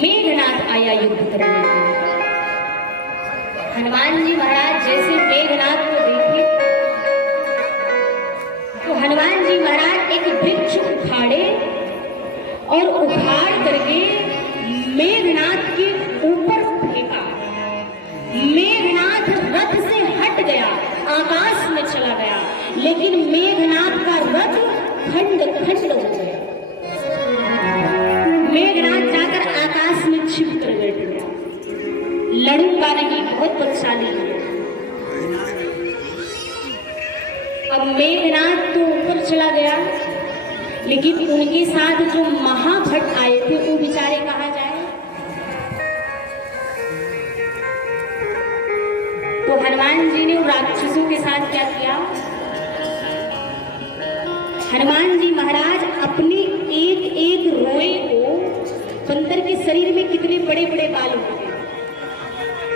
मेघनाथ आया युद्ध करने। हनुमान जी महाराज जैसे मेघनाथ को देखे तो हनुमान जी महाराज एक वृक्ष उखाड़े और उखाड़ करके मेघनाथ के ऊपर फेंका। मेघनाथ रथ से हट गया, आकाश में चला गया, लेकिन मेघनाथ का रथ खंड खंड हो गया। मेघनाथ जाकर आकाश में छिप कर बैठ गया। लड़ूंगा नहीं, बहुत बलशाली है। अब मेघनाथ तो ऊपर चला गया, लेकिन उनके साथ जो महाभट आए थे वो बेचारे कहाँ जाए? तो हनुमान जी ने राक्षसों के साथ क्या किया? हनुमान जी महाराज अपने एक एक रोए को, बंदर के शरीर में कितने बड़े बड़े बाल होते हैं,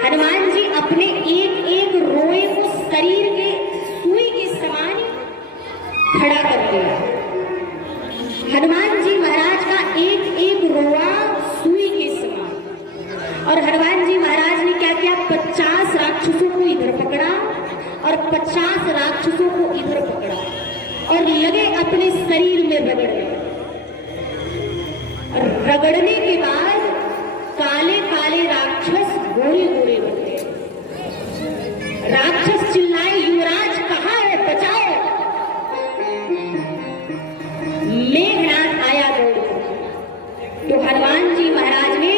हनुमान जी अपने एक एक रोए को शरीर के सुई के समान खड़ा कर दिया। हनुमान जी महाराज का एक एक रोआ सुई के समान। और हनुमान जी महाराज ने क्या किया? 50 राक्षसों को इधर पकड़ा और 50 राक्षसों को इधर पकड़ा और लगे अपने शरीर में रगड़ने। रगड़ने के बाद काले काले राक्षस गोरे गोरे बन गए। राक्षस चिल्लाए, युवराज कहाँ है, बचाओ। मेघनाथ आया दौड़। तो हनुमान जी महाराज ने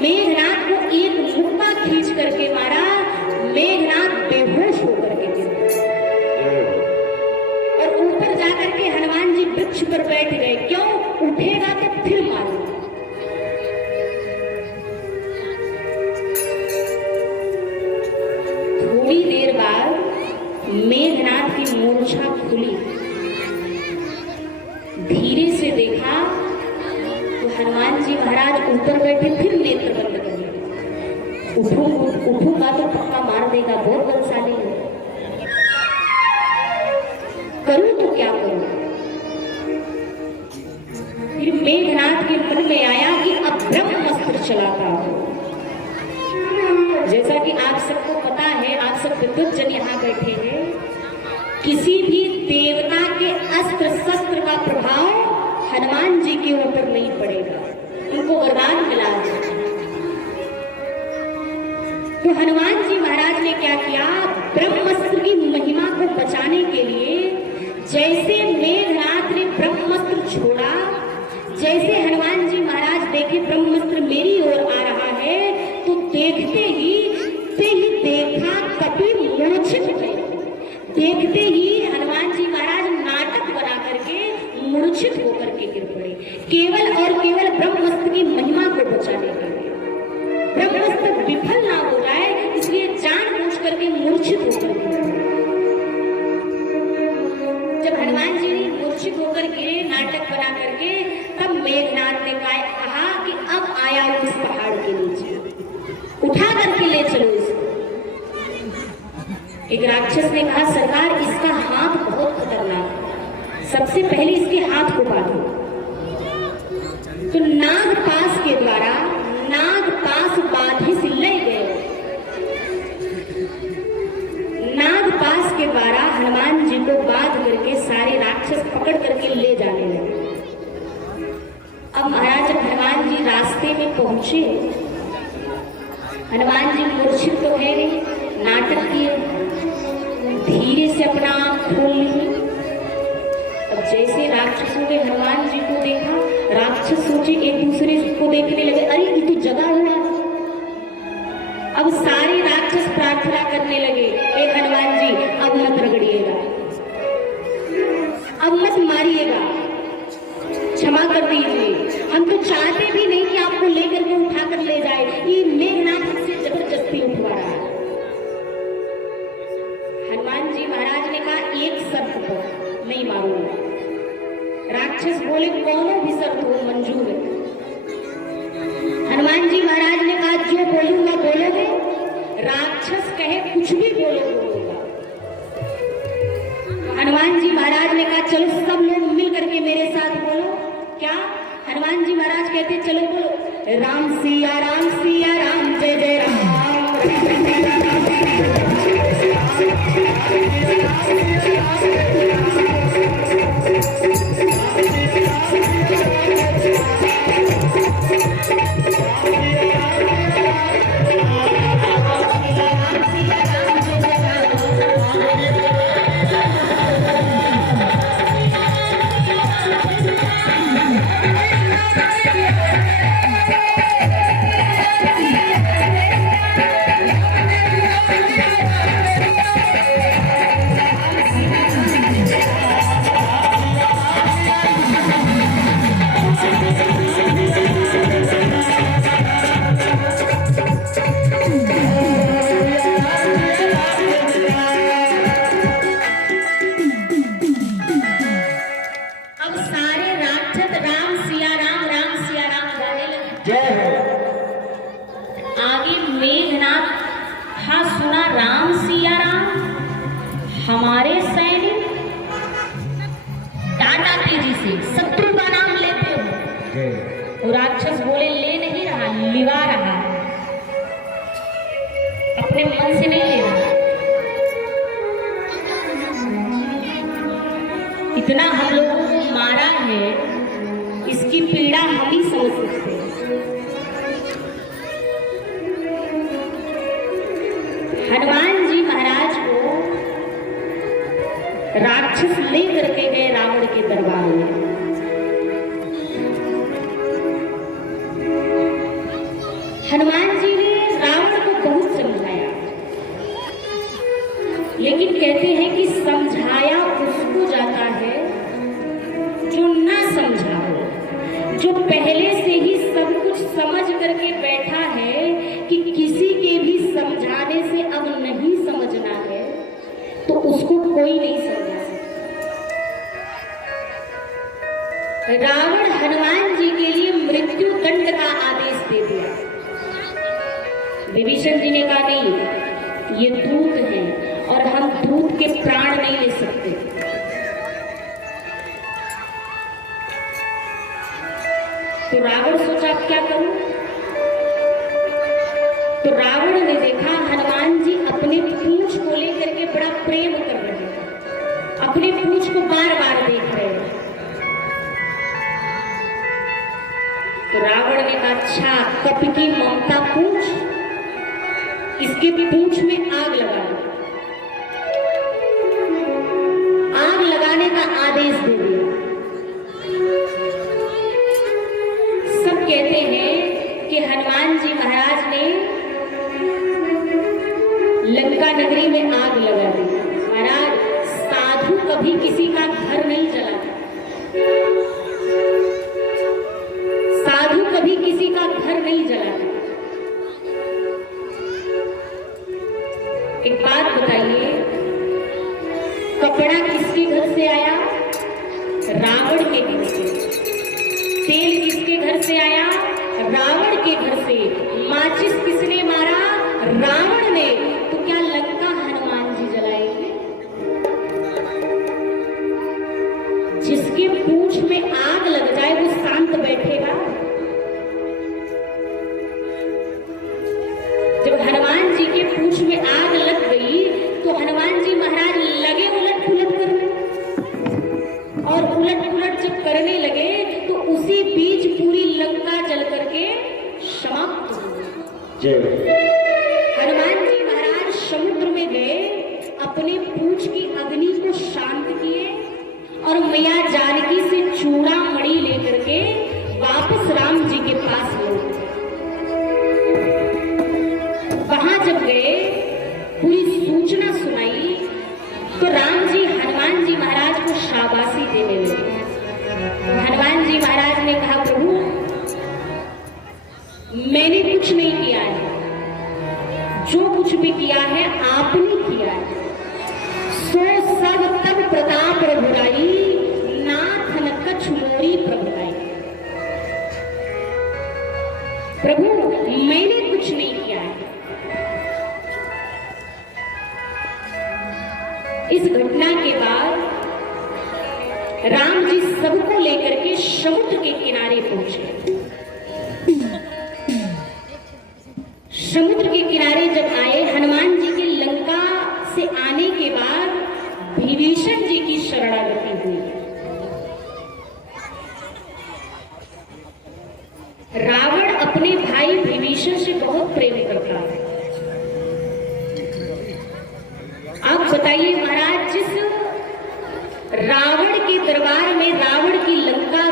मेघनाथ को एक मुक्का खींच करके मारा। मेघनाथ बेहोश होकर के गिरा और ऊपर जाकर के हनुमान जी वृक्ष पर बैठ गए। क्यों? उठेगा तो फिर मारूंगा। थोड़ी देर बाद मेघनाथ की मूर्छा खुली। धीरे से देखा तो हनुमान जी महाराज ऊपर बैठे, फिर नेत्र बंद कर लिए। उठूंगा तो पक्का मार देगा, बहुत बलशाली है। करूं तो क्या करूं? फिर मेघनाथ के मन में आया कि अब ब्रह्मास्त्र चलाता हूं। जैसा कि आप सबको पता है, आप सब विद्वत जन यहाँ बैठे हैं, किसी भी देवता के अस्त्र शस्त्र का प्रभाव हनुमान जी के ऊपर नहीं पड़ेगा, उनको वरदान मिला है। तो हनुमान जी महाराज ने क्या किया? ब्रह्मास्त्र की महिमा को बचाने के लिए जैसे मेघनाथ ने ब्रह्मास्त्र छोड़ा, जैसे हनुमान जी महाराज देखे ब्रह्मास्त्र मेरी ओर आ रहा है, तो देखते ही देखा कभी मूर्छित गए। देखते ही हनुमान जी महाराज नाटक बना करके मूर्छित होकर के गिर पड़े, केवल और केवल ब्रह्मास्त्र की महिमा को बचाने के लिए। ब्रह्मास्त्र विफल ना हो जाए इसलिए जानबूझ करके मूर्छित होकर गिरे। जब हनुमान जी ने मूर्छित होकर गिरे नाटक बना करके, तब मेघनाथ ने कहा कि अब आया इस पहाड़ के नीचे, उठा करके ले चलो इसको। एक राक्षस ने कहा, सरकार इसका हाथ बहुत खतरनाक है, सबसे पहले इसके हाथ को बांधो। तो नागपाश के द्वारा नागपाश बांधे से ले गए। नागपाश के द्वारा हनुमान जी को बांध करके सारे राक्षस पकड़ करके ले जाने लगे। अब महाराज जब हनुमान जी रास्ते में पहुंचे, हनुमान जी मूर्छित तो है नहीं, नाटक किए, धीरे से अपना आप खोल लिए। अब जैसे राक्षसों ने हनुमान जी को देखा, राक्षस सोचे एक दूसरे को देखने लगे, अरे ये तो जगा हुआ। अब सारे राक्षस प्रार्थना करने लगे, हे हनुमान जी अब मत रगड़िएगा, अब मत मारिएगा, क्षमा कर दीजिए, हम तो चाहते भी नहीं कि आपको लेकर के उठा कर ले जाए, ये मेघनाथ से जबरदस्ती उठवा रहा है। हनुमान जी महाराज ने कहा, एक शर्त पर नहीं मारूंगा। राक्षस बोले, कौनो भी शर्त हो मंजूर है। हनुमान जी महाराज ने कहा, जो बोलूंगा बोलोगे। राक्षस चाहे कुछ भी बोलो बोलो। हनुमान जी महाराज ने कहा चलो सब लोग मिल करके मेरे साथ बोलो। क्या? हनुमान जी महाराज कहते चलो बोलो, राम सिया राम जय जय राम। हमारे सैनिक टाटा तेजी से शत्रु का नाम लेते हो। तो राक्षस बोले ले नहीं रहा, लिवा रहा, अपने मन से नहीं ले रहा। इतना हम लोगों को मारा है, इसकी पीड़ा हम ही समझ सकते हैं। हनुमान जी महाराज को राक्षस ले करके गए रावण के दरबार में। हनुमान जी ने रावण को बहुत समझाया, लेकिन कहते हैं कि समझाया उसको जाता है जो ना समझा हो, जो पहले से ही सब कुछ समझ करके बैठा है कि किसी के भी समझाने से अब नहीं समझना है, तो उसको कोई नहीं समझा। रावण हनुमान जी के लिए मृत्यु दंड का आदेश दे दिया। विभीषण जी ने कहा नहीं, ये दूत हैं और हम दूत के प्राण नहीं ले सकते। तो रावण सोचा अब क्या करूं? तो रावण ने देखा हनुमान जी अपने पूंछ को लेकर के बड़ा प्रेम कर रहे हैं, अपने पूंछ को बार बार देख रहे हैं। तो रावण ने कहा अच्छा, कप की ममता पूंछ, इसके पूंछ में आग लगा दो। आग लगाने का आदेश दे दिया। सब कहते हैं कि हनुमान जी महाराज ने लंका नगरी में आग लगा दी। महाराज, साधु कभी किसी का घर नहीं जलाता, साधु कभी किसी का घर नहीं जलाता। एक बात बताइए, कपड़ा किसके घर से आया? रावण के घर से। तेल किसके घर से आया? रावण के घर से। माचिस किसने मारा? रावण ने। तो क्या लंका हनुमान जी जलाएंगे? जिसके पूंछ में आग लग जाए वो शांत बैठेगा? जब हनुमान जी के पूंछ में आग लग गई तो हनुमान जी महाराज लगे उलट पुलट करने, और उलट पुलट जब करने लगे तो उसी बीच पूरी लंका जल करके समाप्त हो गई। हनुमान जी महाराज समुद्र में गए, अपने पूंछ की अग्नि को शांत किए और मैया जानकी से चूड़ा मणि लेकर के वापस राम जी के पास लौटे। वहां जब गए, पूरी सूचना सुनाई तो राम जी हनुमान जी महाराज को शाबाशी देने लगे। हनुमान जी महाराज ने कहा प्रभु, मैंने कुछ नहीं किया है, जो कुछ भी किया है आपने किया है। सो सब तब प्रताप रघुराई, नाथ न कछु मोरी प्रभुराई। प्रभु, मैंने कुछ नहीं किया है, इस घटना के बाद राम जी सबको लेकर के समुद्र के किनारे पहुंचे। समुद्र के किनारे जब आए, हनुमान जी के लंका से आने के बाद विभीषण जी की शरणागति हुई। रावण अपने भाई विभीषण से बहुत प्रेम करता है। आप बताइए महाराज, जिस रावण के दरबार में, रावण की लंका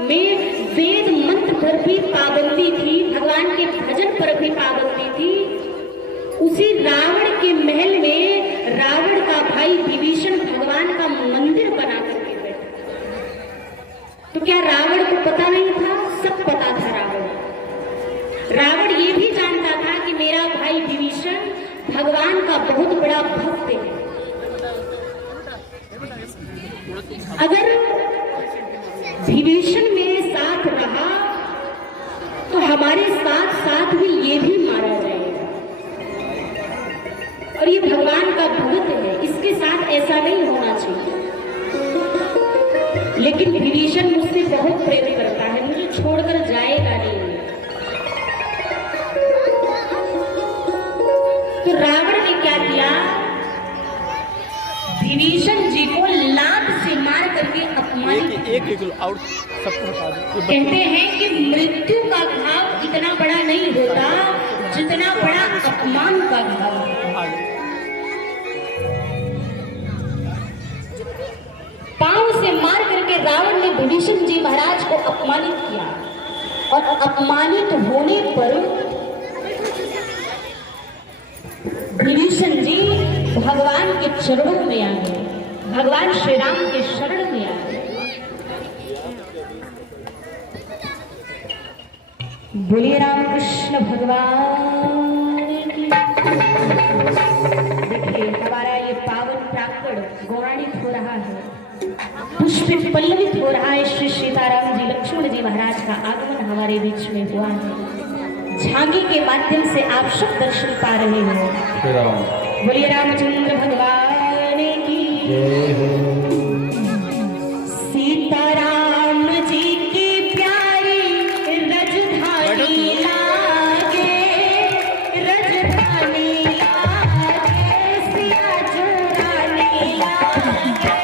में वेद मंत्र पर भी पाबंदी थी, भगवान के भजन पर भी पाबंदी थी, उसी रावण के महल में रावण का भाई विभीषण भगवान का मंदिर बना करके बैठा। तो क्या रावण को पता नहीं था? सब पता था। रावण ये भी जानता था कि मेरा भाई विभीषण भगवान का बहुत बड़ा भक्त है। अगर विभीषण मेरे साथ रहा तो हमारे साथ साथ भी ये भी मारा जाएगा, और ये भगवान का भक्त है, इसके साथ ऐसा नहीं होना चाहिए। लेकिन विभीषण मुझसे बहुत प्रेम करता है, मुझे छोड़कर जाएगा नहीं। तो रावण ने क्या किया? विभीषण जी को लात से मार करके अपमानित। कहते हैं कि मृत्यु का घाव इतना बड़ा नहीं होता जितना बड़ा अपमान का घाव। पांव से मार करके रावण ने विभीषण जी महाराज को अपमानित किया, और अपमानित होने पर विभीषण जी भगवान के चरणों में आ गए, भगवान श्री राम के शरण में आ गए। बोलिए रामकृष्ण भगवान की। देखिए हमारा ये पावन प्रांगण गौराणित हो रहा है, पुष्पित पल्लवित हो रहा है। श्री सीताराम जी लक्ष्मण जी महाराज का आगमन हमारे बीच में हुआ है। झांकी के माध्यम से आप सब दर्शन पा रहे हो। बोलिए रामचंद्र भगवान की। सीताराम जी की प्यारी रजधानी लागे, रजधानी लागे, सिया चुरानी लागे,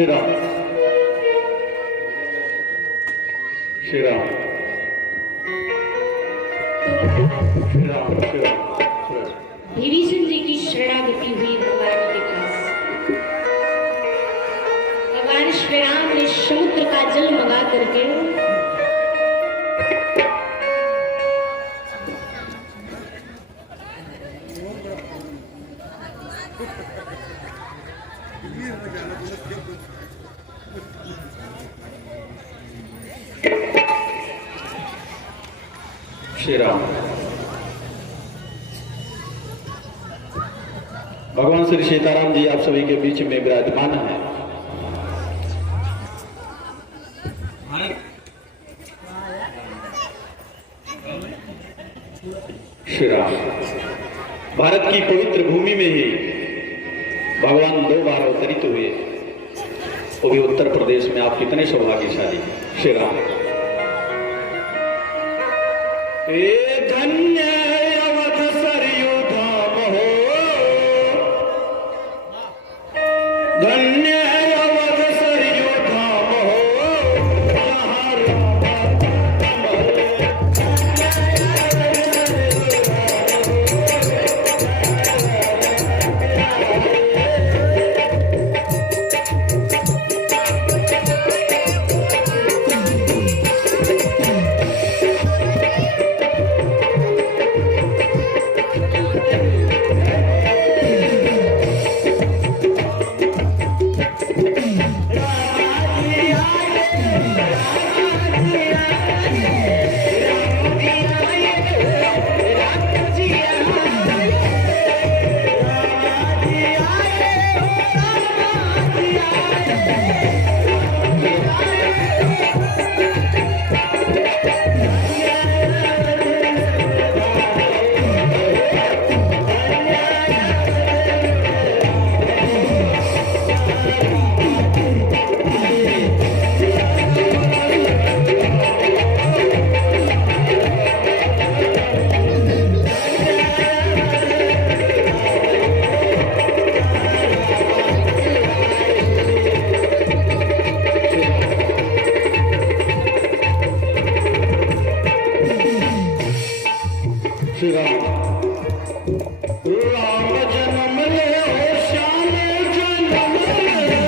श्री राम श्री राम श्री राम श्री राम। विभीषण जी की शरणागति हुई भगवान के पास। भगवान श्री राम ने समुद्र का जल मंगा करके श्री राम। भगवान श्री सीताराम जी आप सभी के बीच में विराजमान है। श्री राम। भारत की पवित्र भूमि में ही भगवान 2 बार अवतरित हुए, वो भी उत्तर प्रदेश में। आप कितने सौभाग्यशाली। श्री राम। धन्य अवध सरयू धाम हो, धन्य अवध सरयू धाम हो, जहाँ श्री राम। राम जन्म ले श्याम जन्म ले,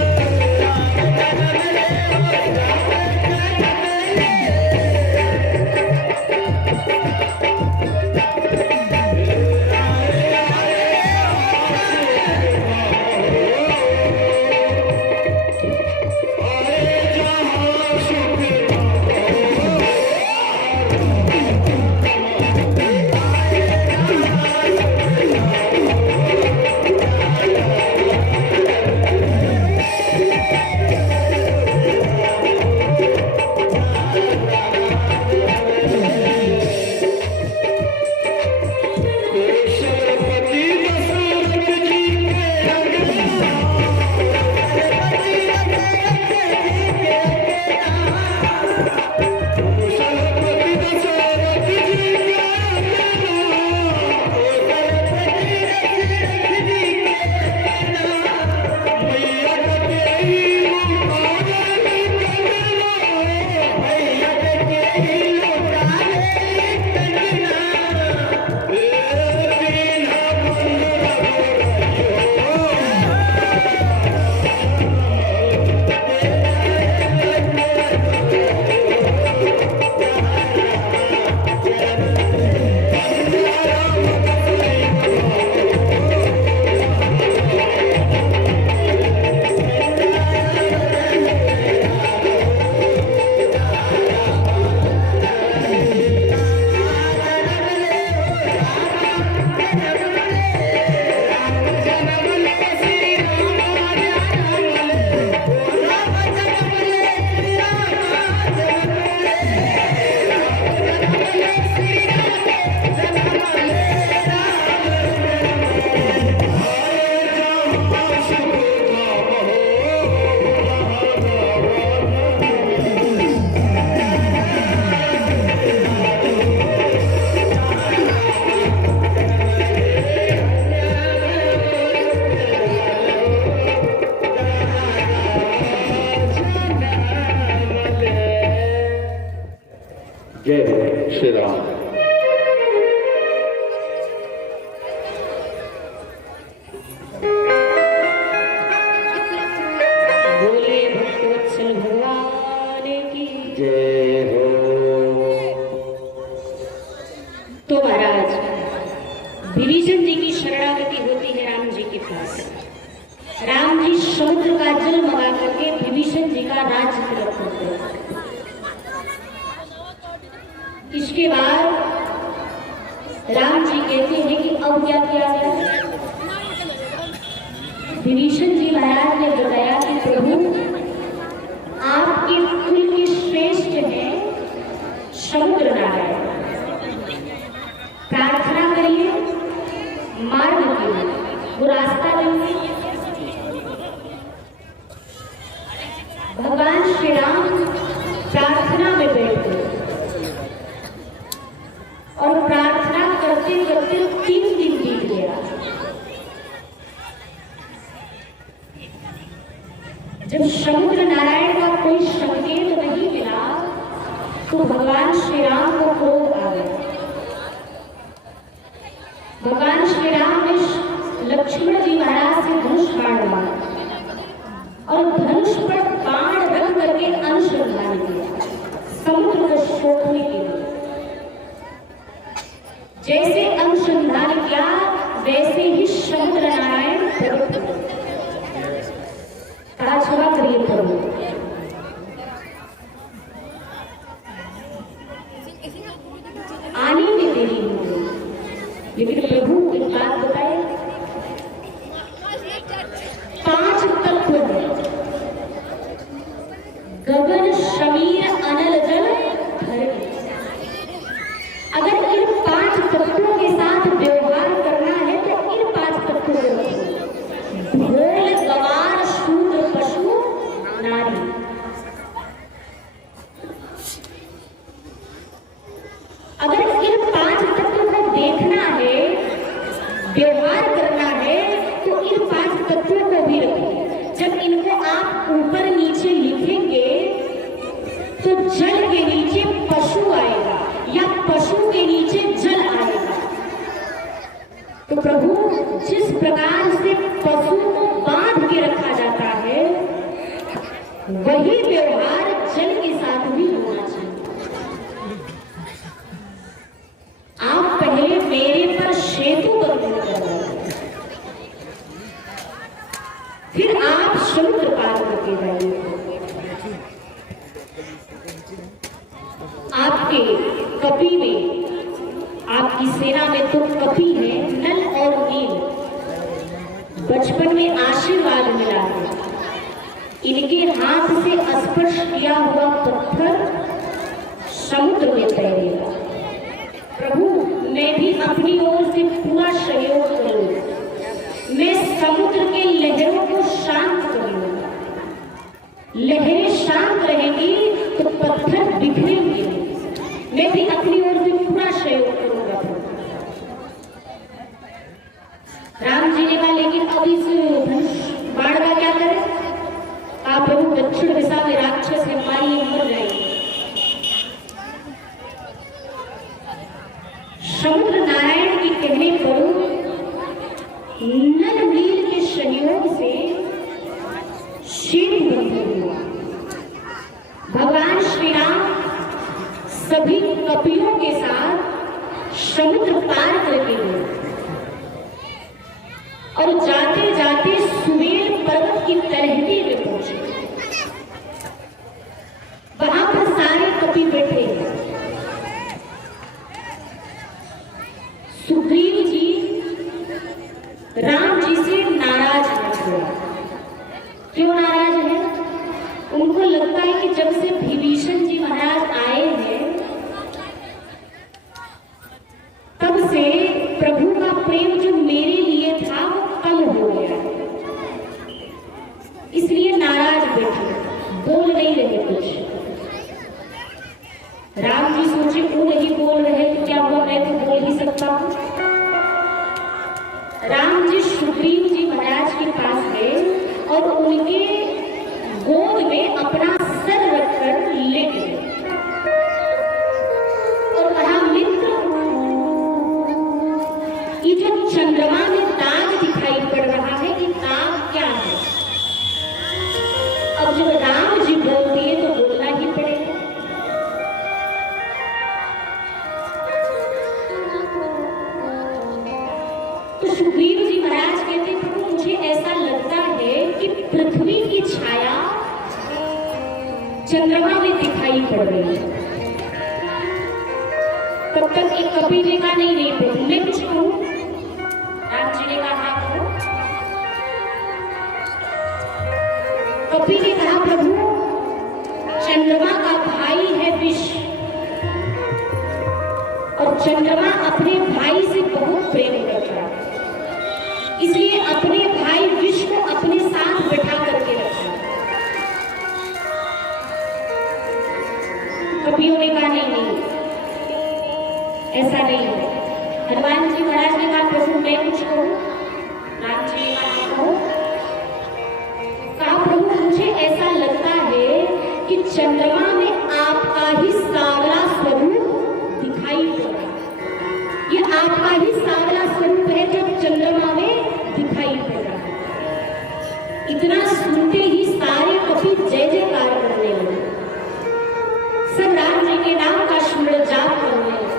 विभीषण जी की शरणागति होती है राम जी के पास। राम जी समुद्र का जल मंगा करके विभीषण जी का राज्य तिलक करते हैं। इसके बाद राम जी कहते हैं कि अब क्या किया जाए। विभीषण जी महाराज ने बताया कि प्रभु आपके कुल के श्रेष्ठ हैं समुद्र नारायण, प्रार्थना करिए मार्ग की वो रास्ता देंगे। भगवान श्री राम प्रार्थना में बैठ गए और प्रार्थना करते करते 3 दिन बीत गया। जब समुद्र नारायण का कोई संकेत नहीं मिला तो भगवान श्री राम को क्रोध आ गया। भगवान श्री राम ने लक्ष्मण जी महाराज से धनुष बाण मारा और धनुष पर बाण रख करके अनुसंधान किया समुद्र को सोखने के लिए। जैसे अनुसंधान किया वैसे ही समुद्र नारायण प्रकट हुए। क्षमा करिए प्रभु, आने में देरी हो गई, लेकिन प्रभु एक बात बताए, 5 तत्व हैं, गगन समीर अनल जल धरती। अगर इन 5 तत्वों के साथ व्यवहार करना है तो इन 5 तत्वों को रखो। ढोल गवार शूद्र पशु नारी। अगर इन 5 तत्वों को देखना है व्यवहार करना है तो इन 5 तत्वों को भी रखें। जब इनको आप ऊपर नीचे लिखेंगे तो जल के नीचे पशु आएगा या पशु के नीचे जल आएगा। तो प्रभु जिस प्रकार से पशु को बांध के रखा जाता है वही व्यवहार जल के साथ भी होना चाहिए। आप पहले मेरे पर सेतु बंधन करवाइए, फिर आप समुद्र पार करके जाइए। आपके कपि में, आपकी सेना में तो कपि है नल और नील। बचपन में आशीर्वाद मिला है, इनके हाथ से स्पर्श किया हुआ पत्थर समुद्र में तैरेगा। प्रभु मैं भी अपनी ओर से पूरा सहयोग करूं। मैं समुद्र के लहरों को शांत करूंगा। लहरें शांत रहेंगी तो पत्थर बिखरेंगे। मैं भी अपनी ओर से पूरा सहयोग करूंगा। राम जी ने कहा लेकिन अब इस धनुष बाण का क्या करें? आप प्रभु दक्षिण दिशा में राक्षस है, मारिए मर जाएंगे। समुद्र नारायण के कहने पर नल नील के संयोग से सेतु बंधन हुआ। भगवान श्री राम सभी कपियों के साथ समुद्र पार करके गए और जाते जाते सुमेर पर्वत की तलहटी में पहुंचे। वहां पर सारे कपि बैठे हैं। सुग्रीव जी राम जी से नाराज है। क्यों नाराज है? उनको लगता है कि जब से विभीषण जी महाराज आए हैं तब से प्रभु का प्रेम जो मेरे लिए था वो कम हो गया, इसलिए नाराज बैठे, बोल नहीं रहे कुछ। राम जी सोचे वो नहीं बोल रहे तो क्या हुआ, मैं तो बोल ही सकता हूं। राम जी सुग्रीव जी महाराज के पास गए और उनके गोद में अपना सर रखकर लेट गए और कहा मित्र, ये जो चंद्रमा में दाग दिखाई पड़ रहा है ये दाग क्या है? अब जब राम जी बोल दिए तो बोलना ही पड़ेगा। तो सुग्रीव जी महाराज कहते प्रभु मुझे ऐसा लगता है कि पृथ्वी की छाया चंद्रमा में दिखाई पड़ रही है। तब तक एक कपि ने कहा नहीं नहीं प्रभु मैं कुछ कहूं। राम जी ने कहा हाँ कहो। कपि ने कहा प्रभु चंद्रमा का भाई है विष और चंद्रमा अपने भाई से बहुत प्रेम करता है, इसलिए अपने भाई विष को अपने साथ बैठा करके रखा। कपियों ने कहा नहीं नहीं ऐसा नहीं है। हनुमान जी महाराज ने कहा प्रभु मैं कुछ कहूं। राम जी ने कहा प्रभु मुझे ऐसा लगता है कि चंद्रमा में आपका ही सांवला स्वरूप दिखाई पड़ रहा है। ये आपका ही सांवला स्वरूप है जो चंद्रमा में दिखाई पड़ रहा है। इतना सुनते ही सारे कपि जय जयकार करने लगे, सब राम जी के नाम का स्मरण जाप करने लगे।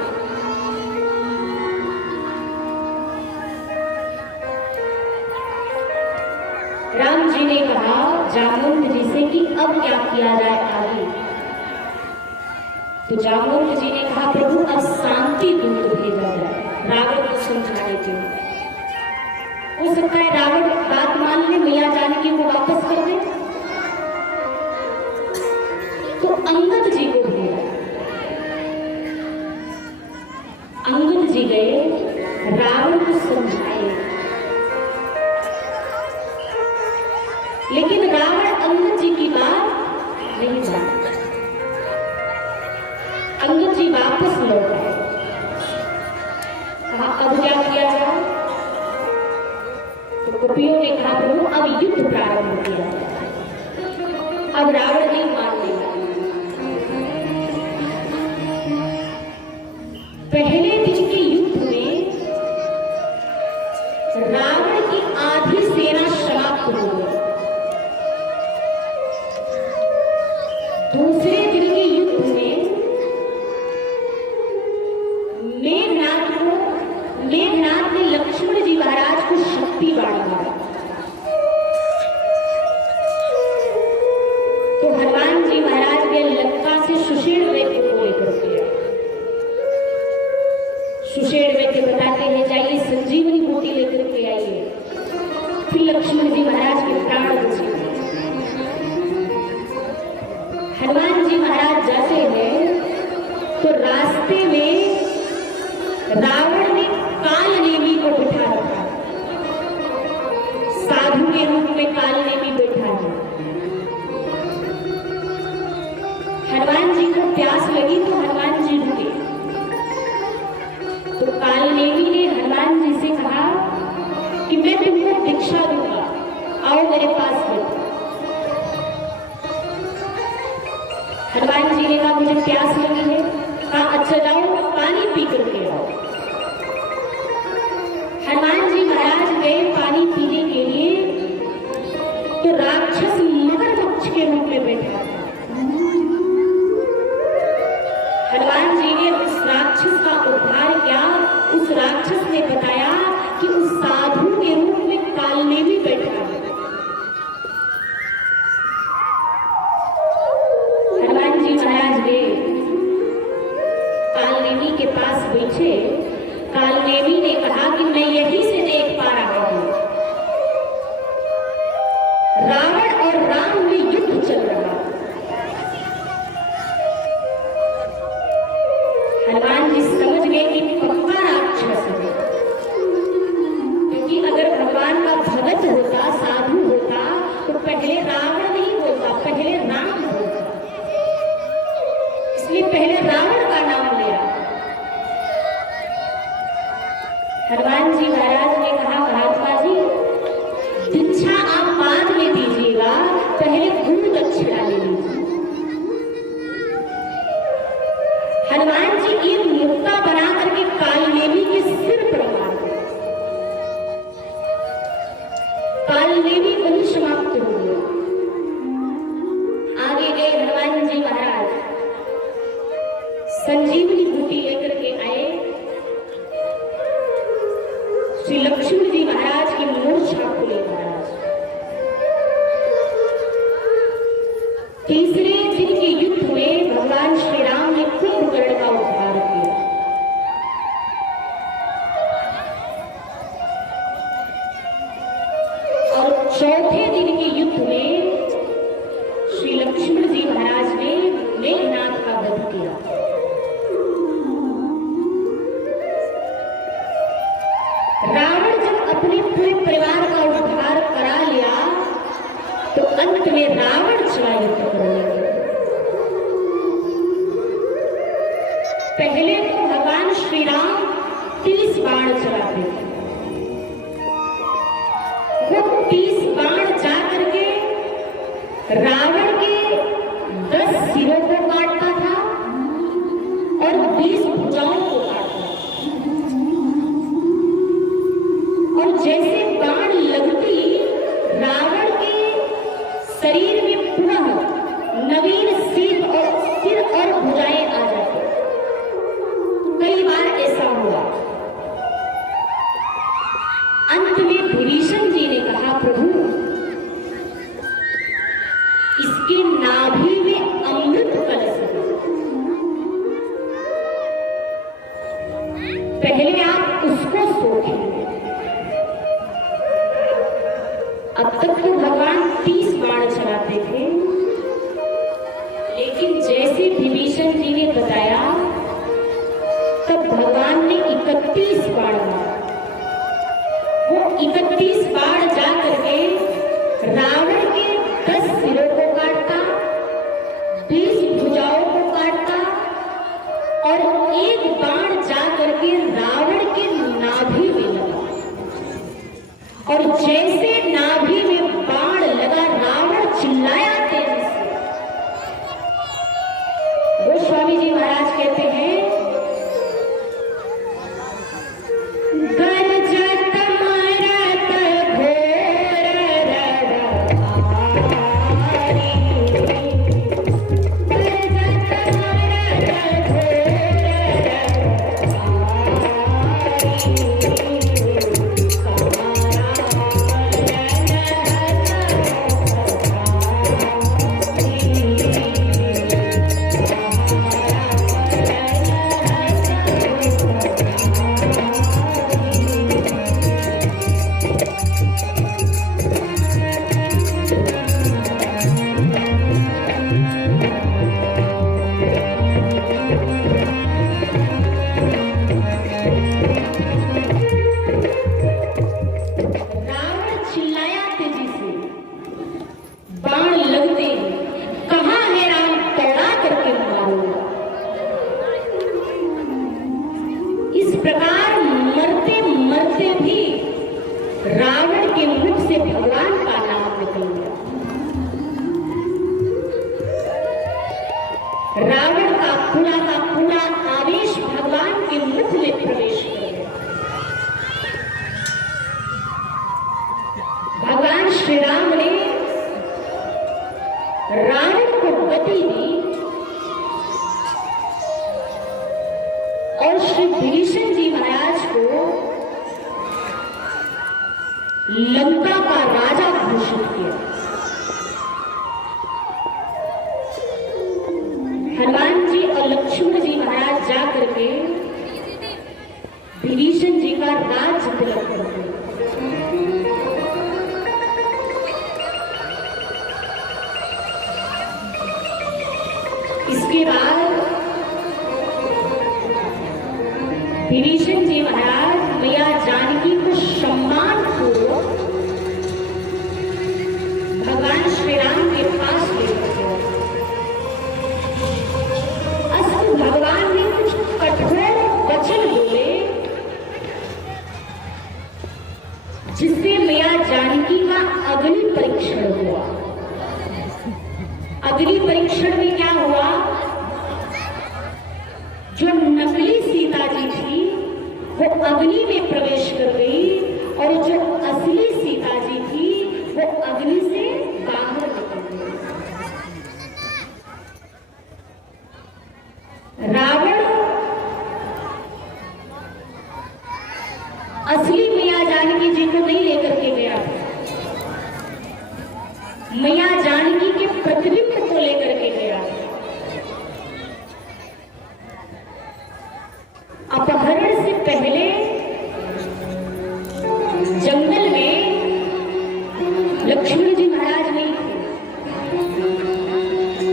राम जी ने कहा जामवंत जी से कि अब क्या किया जाए आगे। तो जामवंत जी ने कहा प्रभु अब शांति दूत भेजा जाए, रावण को समझा देते हो सकता है रावण बात मान ले, मैया जानकी को वापस कर दे। तो अंगद जी को भेजा। अंगद जी गए, रावण को समझाए, लेकिन रावण अंगद जी की बात नहीं माना। अंगद जी वापस लौट आए, कहा अब क्या किया जाए। तो कपियों ने कहा प्रभु अब युद्ध प्रारंभ किया जाए। अब रावण नहीं मानने लगा। पहले दिन के युद्ध में रावण की आधी सेना समाप्त हो गई। दूसरे दिन के युद्ध में मेघनाथ ने लक्ष्मण जी महाराज को शक्ति बांटा। तो हनुमान जी महाराज ने लंका से सुषेण वैद्य को लेकर के आए। सुषेण वैद्य बताते हैं जाइए संजीवनी बूटी लेकर के आइए। फिर लक्ष्मण जी महाराज के प्राण बचे। हनुमान जी महाराज जाते हैं तो रास्ते में रावण ने कालनेमी को बिठा रखा, साधु के रूप में कालनेमी बैठा है। हनुमान जी को प्यास लगी तो हनुमान जी रुके। तो कालनेमी ने हनुमान जी से कहा कि मैं तुमको दीक्षा दूंगा, आओ मेरे पास बैठो। हनुमान जी ने कहा मुझे प्यास लगी है। कहा अच्छा जाओ पानी पी करके आओ। हनुमान जी महाराज गए पानी पीने के लिए, तो राक्षस मगरमच्छ के रूप में बैठा था। हनुमान जी ने उस राक्षस का उद्धार किया। उस राक्षस ने बताया कि उस साधु के रूप में कालनेमी बैठा है। हनुमान जी महाराज गए, कालनेमी के पास बैठे। कालनेमी ने कहा कि मैं यहीं से देख पा रहा हूं रावण और राम में युद्ध चल रहा। हनुमान जी समझ गए कि पक्का राक्षस है, क्योंकि अगर भगवान का भगत होता, साधु होता, तो पहले रावण नहीं बोलता, पहले राम बोलता। इसलिए पहले रावण का नाम लिया। हनुमान जी महाराज ने कहा महात्मा जी दीक्षा आप बाद में दीजिएगा, पहले गुरु दक्षिणा ले लीजिए। हनुमान जी एक मुक्ता बना करके कालनेमी के सिर पर मार दिया। कालनेमी वही समाप्त हो गया। आगे गए हनुमान जी महाराज, संजीवनी बूटी लेकर के आए। श्री लक्ष्मण जी महाराज की मूर्छा खुली महाराज। तीसरे दिन के युद्ध में भगवान श्री राम ने कुंभकर्ण का उद्धार किया। और चौथे दिन के युद्ध में श्री लक्ष्मण जी महाराज ने मेघनाथ का वध किया। रावण जब अपने पूरे परिवार का उद्धार करा लिया तो अंत में रावण चला युद्ध करने लगा। पहले तो भगवान श्री राम 30 बाण चलाते थे। वो 30 बाण जा करके रावण के 10 सिरों को काटता था और 20 भुजाओं को काटता था। और जैसे बाण लगती रावण के शरीर में पुनः नवीन सिर और भुजाएं आ जाती। कई बार ऐसा हुआ। अंत में विभीषण जी ने कहा, प्रभु इसके नाभि में अमृत कलश है, पहले आप उसको सोखें। अब तक तो भगवान 30 बाण चलाते थे, लेकिन जैसे विभीषण जी ने बताया तब भगवान ने 31 बाण मारा। वो 31 बाण जा करके रावण के 10 सिरों को काटता, 20 भुजाओं को काटता और एक बाण जा करके रावण के नाभि में लगा। और जैसे नाभि में बाण लगा रावण चिल्लाया तेजी से। गोस्वामी जी महाराज कहते हैं, गरजत मरत घोर रड़ारी, गरजत मरत रावण का पूरा आवेश भगवान के मुख में प्रवेश कर गया। भगवान श्री राम ने रावण को गति दी और श्री विभीषण जी महाराज को लंका का राजा घोषित किया। हनुमान जी और लक्ष्मण जी महाराज जाकर के विभीषण जी का राज तिलक करते। इसके बाद विभीषण जी महाराज मैया जानकी को सम्मान पूर्वक भगवान श्री राम के पास ले गए। अस्तु भगवान ने कुछ कठोर वचन बोले जिससे मैया जानकी का अग्नि परीक्षण हुआ। अग्नि परीक्षण में क्या हुआ? जो नकली सीता जी थी वो अग्नि में प्रवेश कर गई और जो असली सीता जी थी वो अग्नि से बाहर निकल गई। रावण असली मैया जानकी जी को नहीं लेकर के गया, मैया जानकी के प्रतिबिंब को लेकर के गया। अपहरण से पहले जंगल में लक्ष्मण जी महाराज नहीं थे।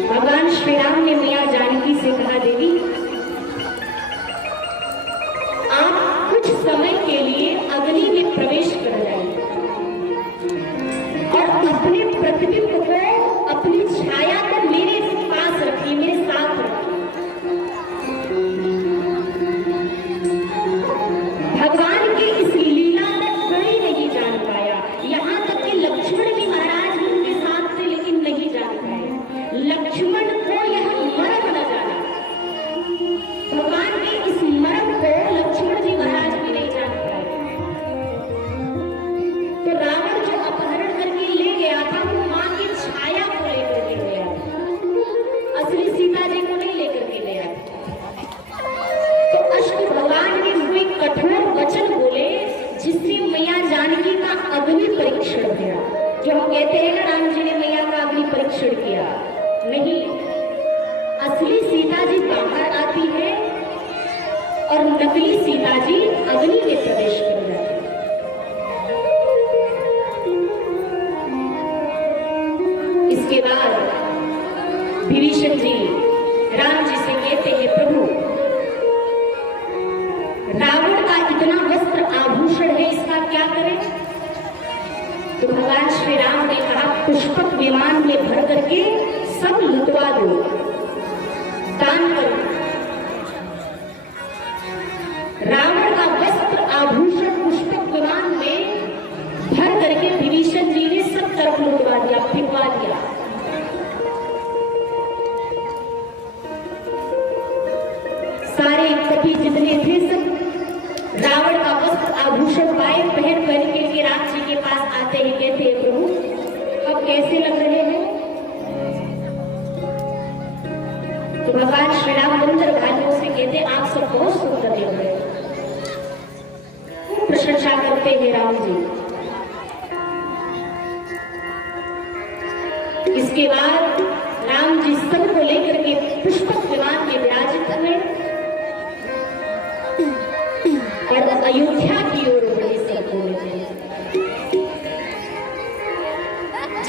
भगवान श्री राम ने मैया जानकी से कहा, देवी आप कुछ समय के लिए अग्नि में प्रवेश कर जाइए और अपने प्रतिबिंब को, अपनी छाया को मेरे पास रखिए, मेरे साथ रखिए। भगवान की इस लीला को कोई नहीं जान पाया, यहाँ तक कि लक्ष्मण जी महाराज भी उनके साथ थे लेकिन नहीं जान पाए। लक्ष्मण को यह मर्म न जाना, भगवान के इस मर्म को लक्ष्मण जी महाराज भी नहीं जान पाए। तो रावण जो अपहरण करके ले गया था वो मां की छाया को लेकर के गया, असली सीता जी को नहीं लेकर के गया। तो अष्ट भगवान ने हुए कठोर वचन बोले जिससे मैया जानकी का अग्नि परीक्षण किया। जो हम कहते हैं ना, राम जी ने मैया का अग्नि परीक्षण किया, नहीं, असली सीता जी बाहर आती है और नकली सीता जी अग्नि में प्रवेश कर जाती है। इसके बाद विभीषण जी राम जी से कहते हैं, प्रभु रावण का इतना वस्त्र आभूषण है, इसका क्या करें? तो भगवान श्री राम ने कहा, पुष्पक विमान में भर करके सब लुटवा दो, दान करो। रावण का वस्त्र आभूषण पुष्पक विमान में भर करके विभीषण जी ने सब तरफ लुटवा दिया, फिरवा दिया। सारे कपि जितने थे सब रावण का वस्त्र आभूषण पाए, पहन के राम जी के पास आते हैं, कहते हैं, प्रभु अब कैसे लग रहे हैं? तो भगवान श्री राम बंदर भाइयों से कहते, आप सब बहुत सुंदर लग रहे हैं। प्रशंसा करते हैं राम जी। इसके बाद राम जी सबको लेकर के पुष्पक विमान में विराजित हुए और अयोध्या की ओर बढ़े सबको लेकर।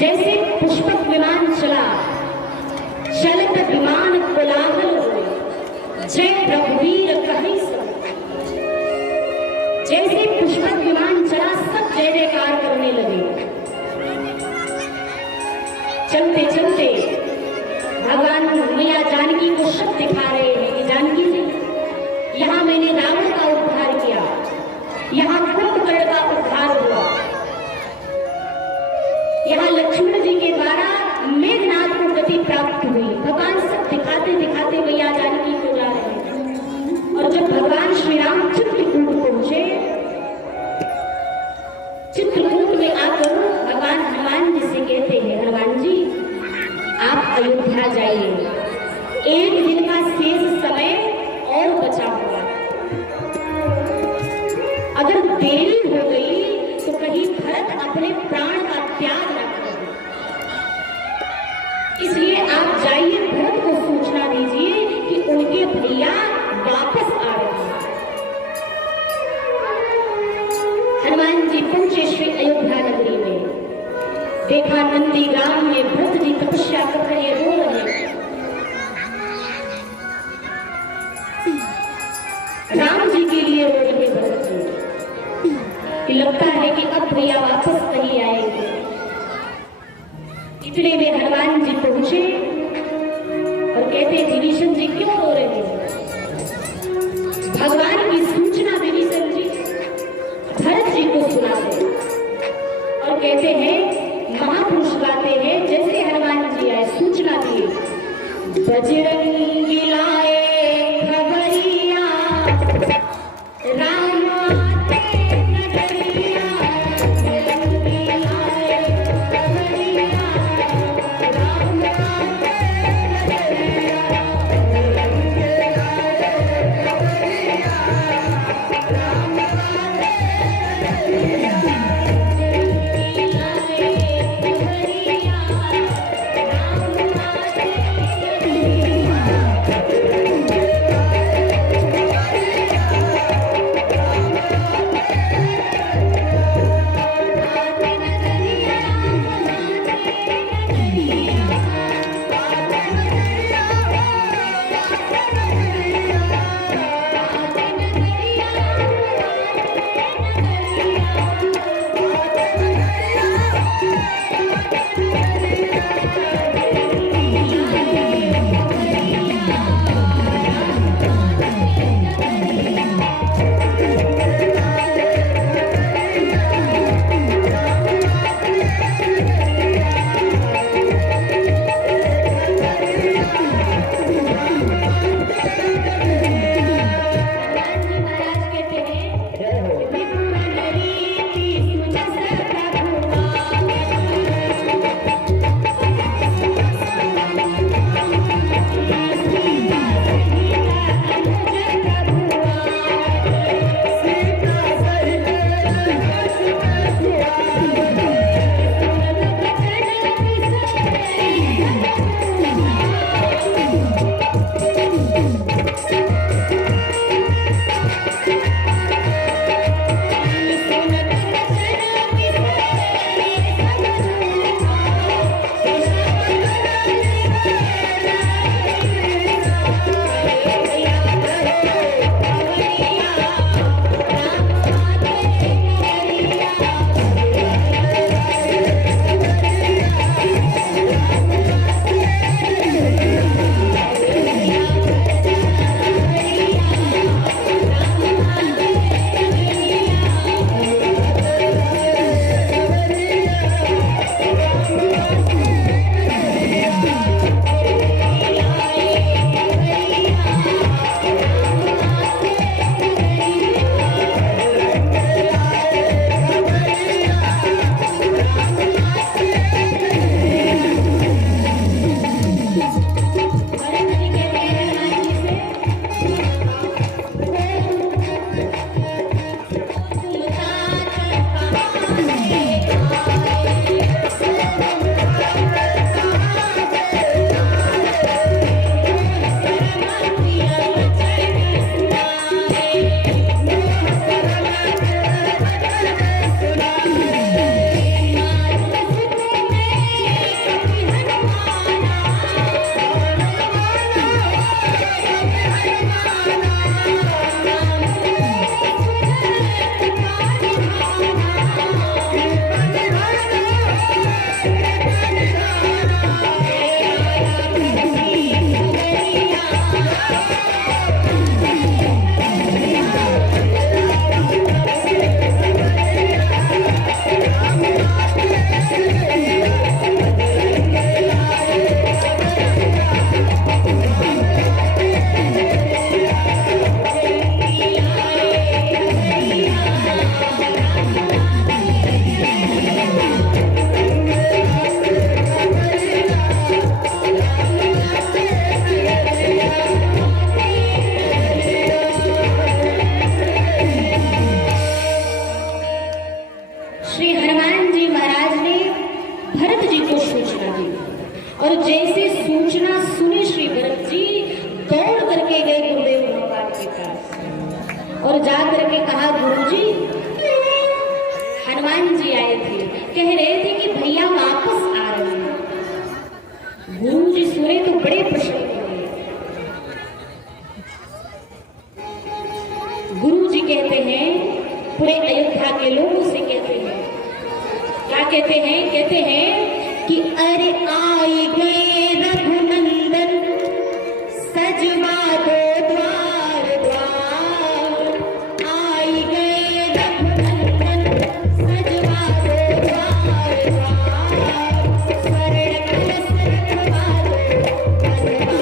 जैसे पुष्पक विमान चला, चलत विमान कोलाहल हुए, जय रघुवीर कहीं सब। जैसे पुष्पक विमान चला, सब जय जयकार करने लगे। चलते चलते भगवान मैया जानकी को शब्द दिखा रहे हैं कि जानकी जी, यहाँ मैंने रावण का उद्धार किया, यहाँ कुंभकर्ण का उद्धार हुआ, यहाँ लक्ष्मण जी के द्वारा मेघनाथ को गति प्राप्त हुई। भगवान सब दिखाते दिखाते मैया जानकी को जा रहे हैं। और जब भगवान श्री राम चित्रकूट पहुंचे, चित्रकूट में आकर भगवान हनुमान जी से कहते हैं, हनुमान जी आप अयोध्या जाइए, एक दिन का शेष समय और बचा हुआ, अगर देरी हो गई तो कहीं भरत अपने प्राण का त्याग न कर दे, इसलिए आप जाइए, भरत को सूचना दीजिए कि उनके भैया वापस आ रहे हैं। हनुमान जी पहुंचे श्री अयोध्या नगरी में, देखा नंदी ग्राम में भरत जी तपस्या कर रहे, रो रहे। राम जी के लिए रो रहे भरत जी, कि लगता है कि अब भैया वापस नहीं आएंगे। इतने में हनुमान जी पहुंचे और कहते, विभीषण जी क्यों रो रहे हैं? भगवान की सूचना विभीषण जी भरत जी को सुनाते और कहते हैं, महापुरुष गाते हैं, जैसे हनुमान जी आए सूचना दी, बजरंगी लाए खबरिया, राम आते नगरिया, बजरंगी लाए खबरिया, राम आते नगरिया, बजरंगी लाए खबरिया, राम आते नगरिया। श्री हनुमान जी महाराज ने भरत जी को सूचना दी और जैसे सूचना सुनी श्री भरत जी दौड़ करके गए गुरुदेव भगवान के पास और जा करके कहा गुरुजी, हनुमान जी आए थे, कह रहे थे कि भैया वापस आ रहे हैं। गुरु जी सुने तो बड़े प्रसन्न हुए। गुरु जी कहते हैं, पूरे अयोध्या के लोगों से कहते हैं, क्या कहते हैं? कहते हैं कि अरे आई गए रघुनंदन, सजवा दो द्वार द्वार। आई गए रघुनंदन, सजवा दो द्वार द्वार। स्वर्ण कलश रखवा दो, सजवा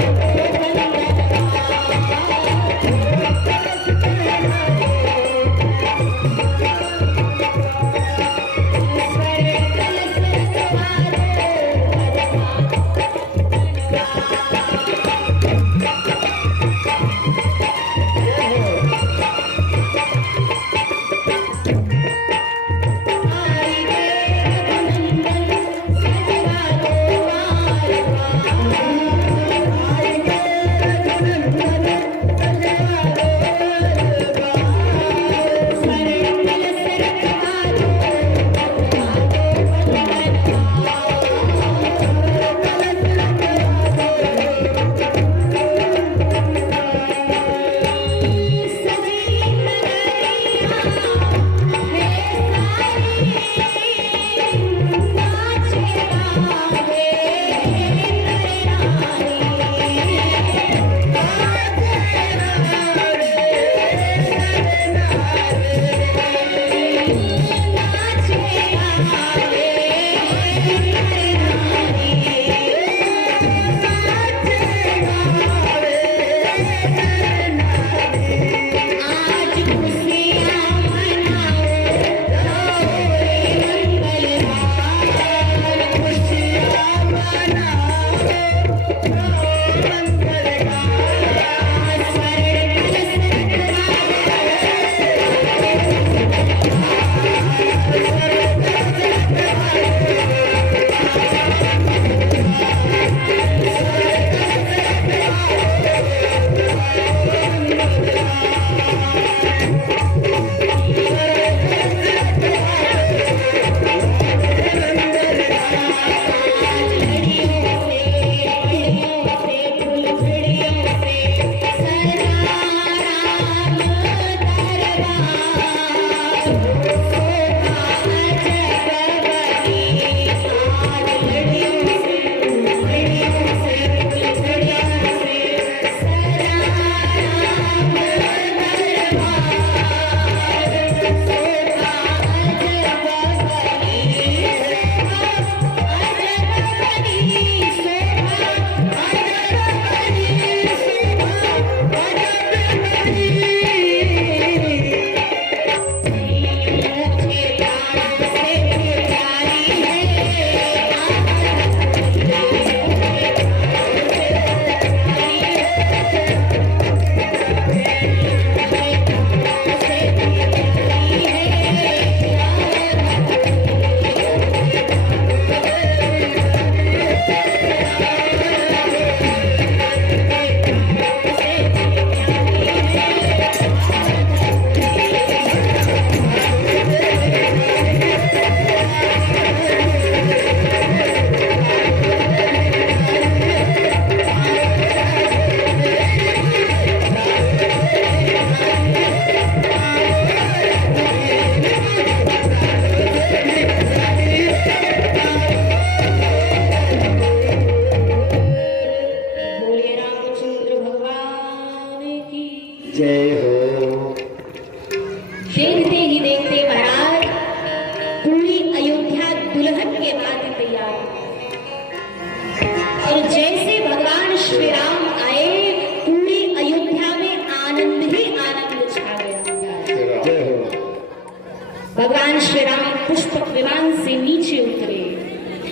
भगवान श्री राम पुष्पक विमान से नीचे उतरे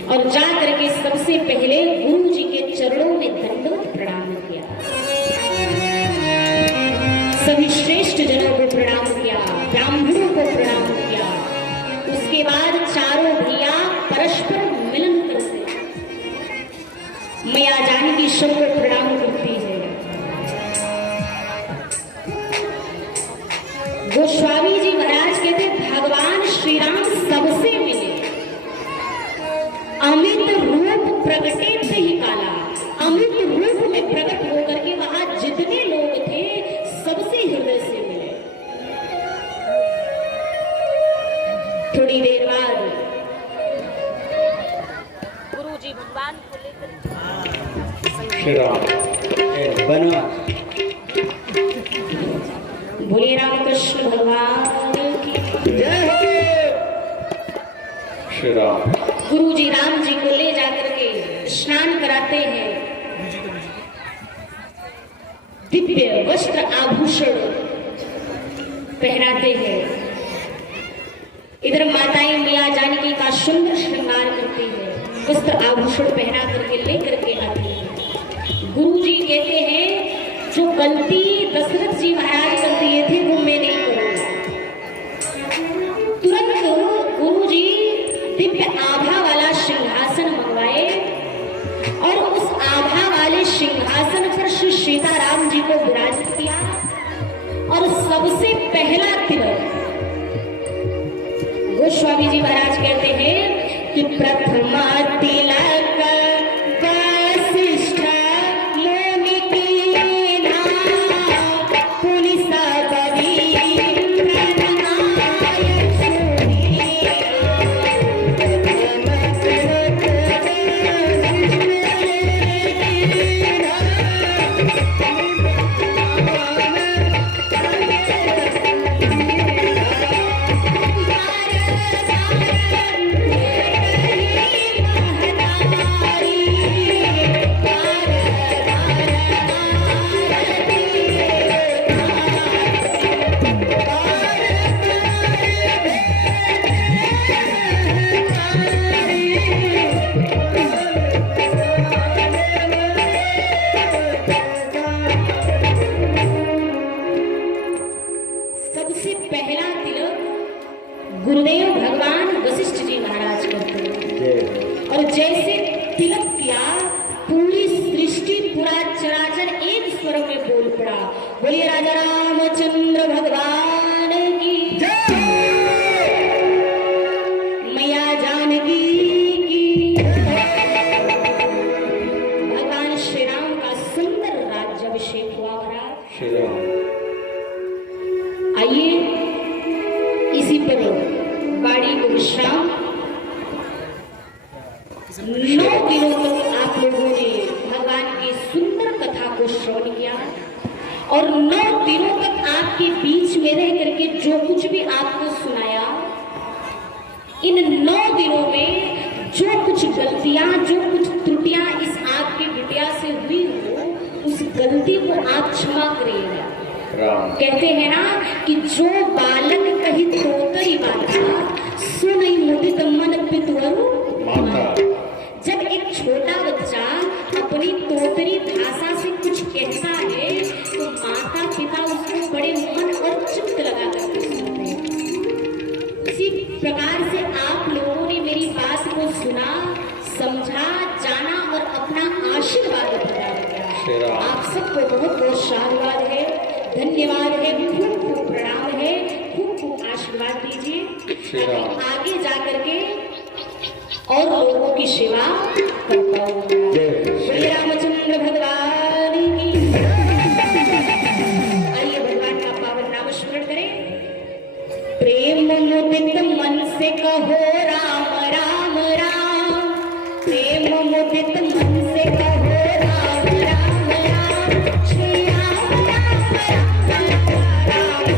और जा करके सबसे पहले गुरु जी के चरणों में दंडवत प्रणाम किया। सभी श्रेष्ठ जनों को प्रणाम किया, ब्राह्मणों को प्रणाम किया। उसके उसके बाद चारों भैया परस्पर मिलन करते हैं। मैया जानकी सबको प्रणाम करती है। गोस्वामी जी महाराज कहते भगवान श्री राम सबसे मिले, अमित रूप प्रगटे से ही काला। अमित रूप में प्रकट होकर के वहां जितने लोग थे सबसे हृदय से मिले। थोड़ी देर बाद गुरु जी भगवान को लेकर श्री राम बनवा बोले रामकृष्ण भगवान की जय हो। श्री राम गुरु जी राम जी को ले जाकर के स्नान कराते हैं, दिव्य वस्त्र आभूषण पहनाते हैं। इधर माताएं मैया जानकी का सुंदर श्रृंगार करती है, वस्त्र आभूषण पहना करके लेकर के आती है। गुरु जी कहते हैं जो गलती दशरथ जी महाराज कर दिए थे वो मैं नहीं करूंगा। तुरंत गुरु जी दिव्य आभा वाला सिंहासन मंगवाए और उस आभा वाले सिंहासन पर श्री सीताराम जी को विराजित किया। और सबसे पहला तिलक गोस्वामी जी महाराज कहते हैं कि प्रथमा तिलक वशिष्ठ मुनि कीन्हा, पुलिसा बलि प्रणनाय सुनी। सबसे पहला तिलक गुरुदेव भगवान वशिष्ठ जी महाराज करते हैं। और जैसे तिलक किया पूरी सृष्टि पूरा चराचर एक स्वर में बोल पड़ा, बोलिए राजा रामचंद्र भगवान की मैया जानकी की। भगवान श्री राम का सुंदर राज्याभिषेक हुआ महाराज। श्री राम आइए इसी पर बाड़ी को विश्राम। 9 दिनों तक आप लोगों ने भगवान की सुंदर कथा को श्रवण किया और 9 दिनों तक आपके बीच में रह करके जो कुछ भी आपको सुनाया, इन 9 दिनों में जो कुछ गलतियां जो कुछ त्रुटियां इस आपकी बिटिया से हुई हो उस गलती को आप क्षमा करिएगा। राम कहते हैं ना कि जो बालक कही तोतरी बाता सुनई मुदित मन पितुरु माता। जब एक छोटा बच्चा अपनी तोतरी भाषा से कुछ कहता है तो माता पिता उसको बड़े मन और चित्त लगा करके सुनते हैं। इसी प्रकार से आप लोगों ने मेरी बात को सुना, समझा, जाना और अपना आशीर्वाद प्रदान किया। आप सबको बहुत बहुत साधुवाद है, धन्यवाद है, खूब खूब प्रणाम है, खूब खूब आशीर्वाद दीजिए। आगे जाकर के और लोगों की सेवा करता हूँ। श्री रामचंद्र भगवान की। आइए भगवान का पावन नाम स्मरण करें। प्रेम मुदित मन से कहो राम राम राम, प्रेम मुदित मन से कहो राम राम राम, श्री राम राम राम राम राम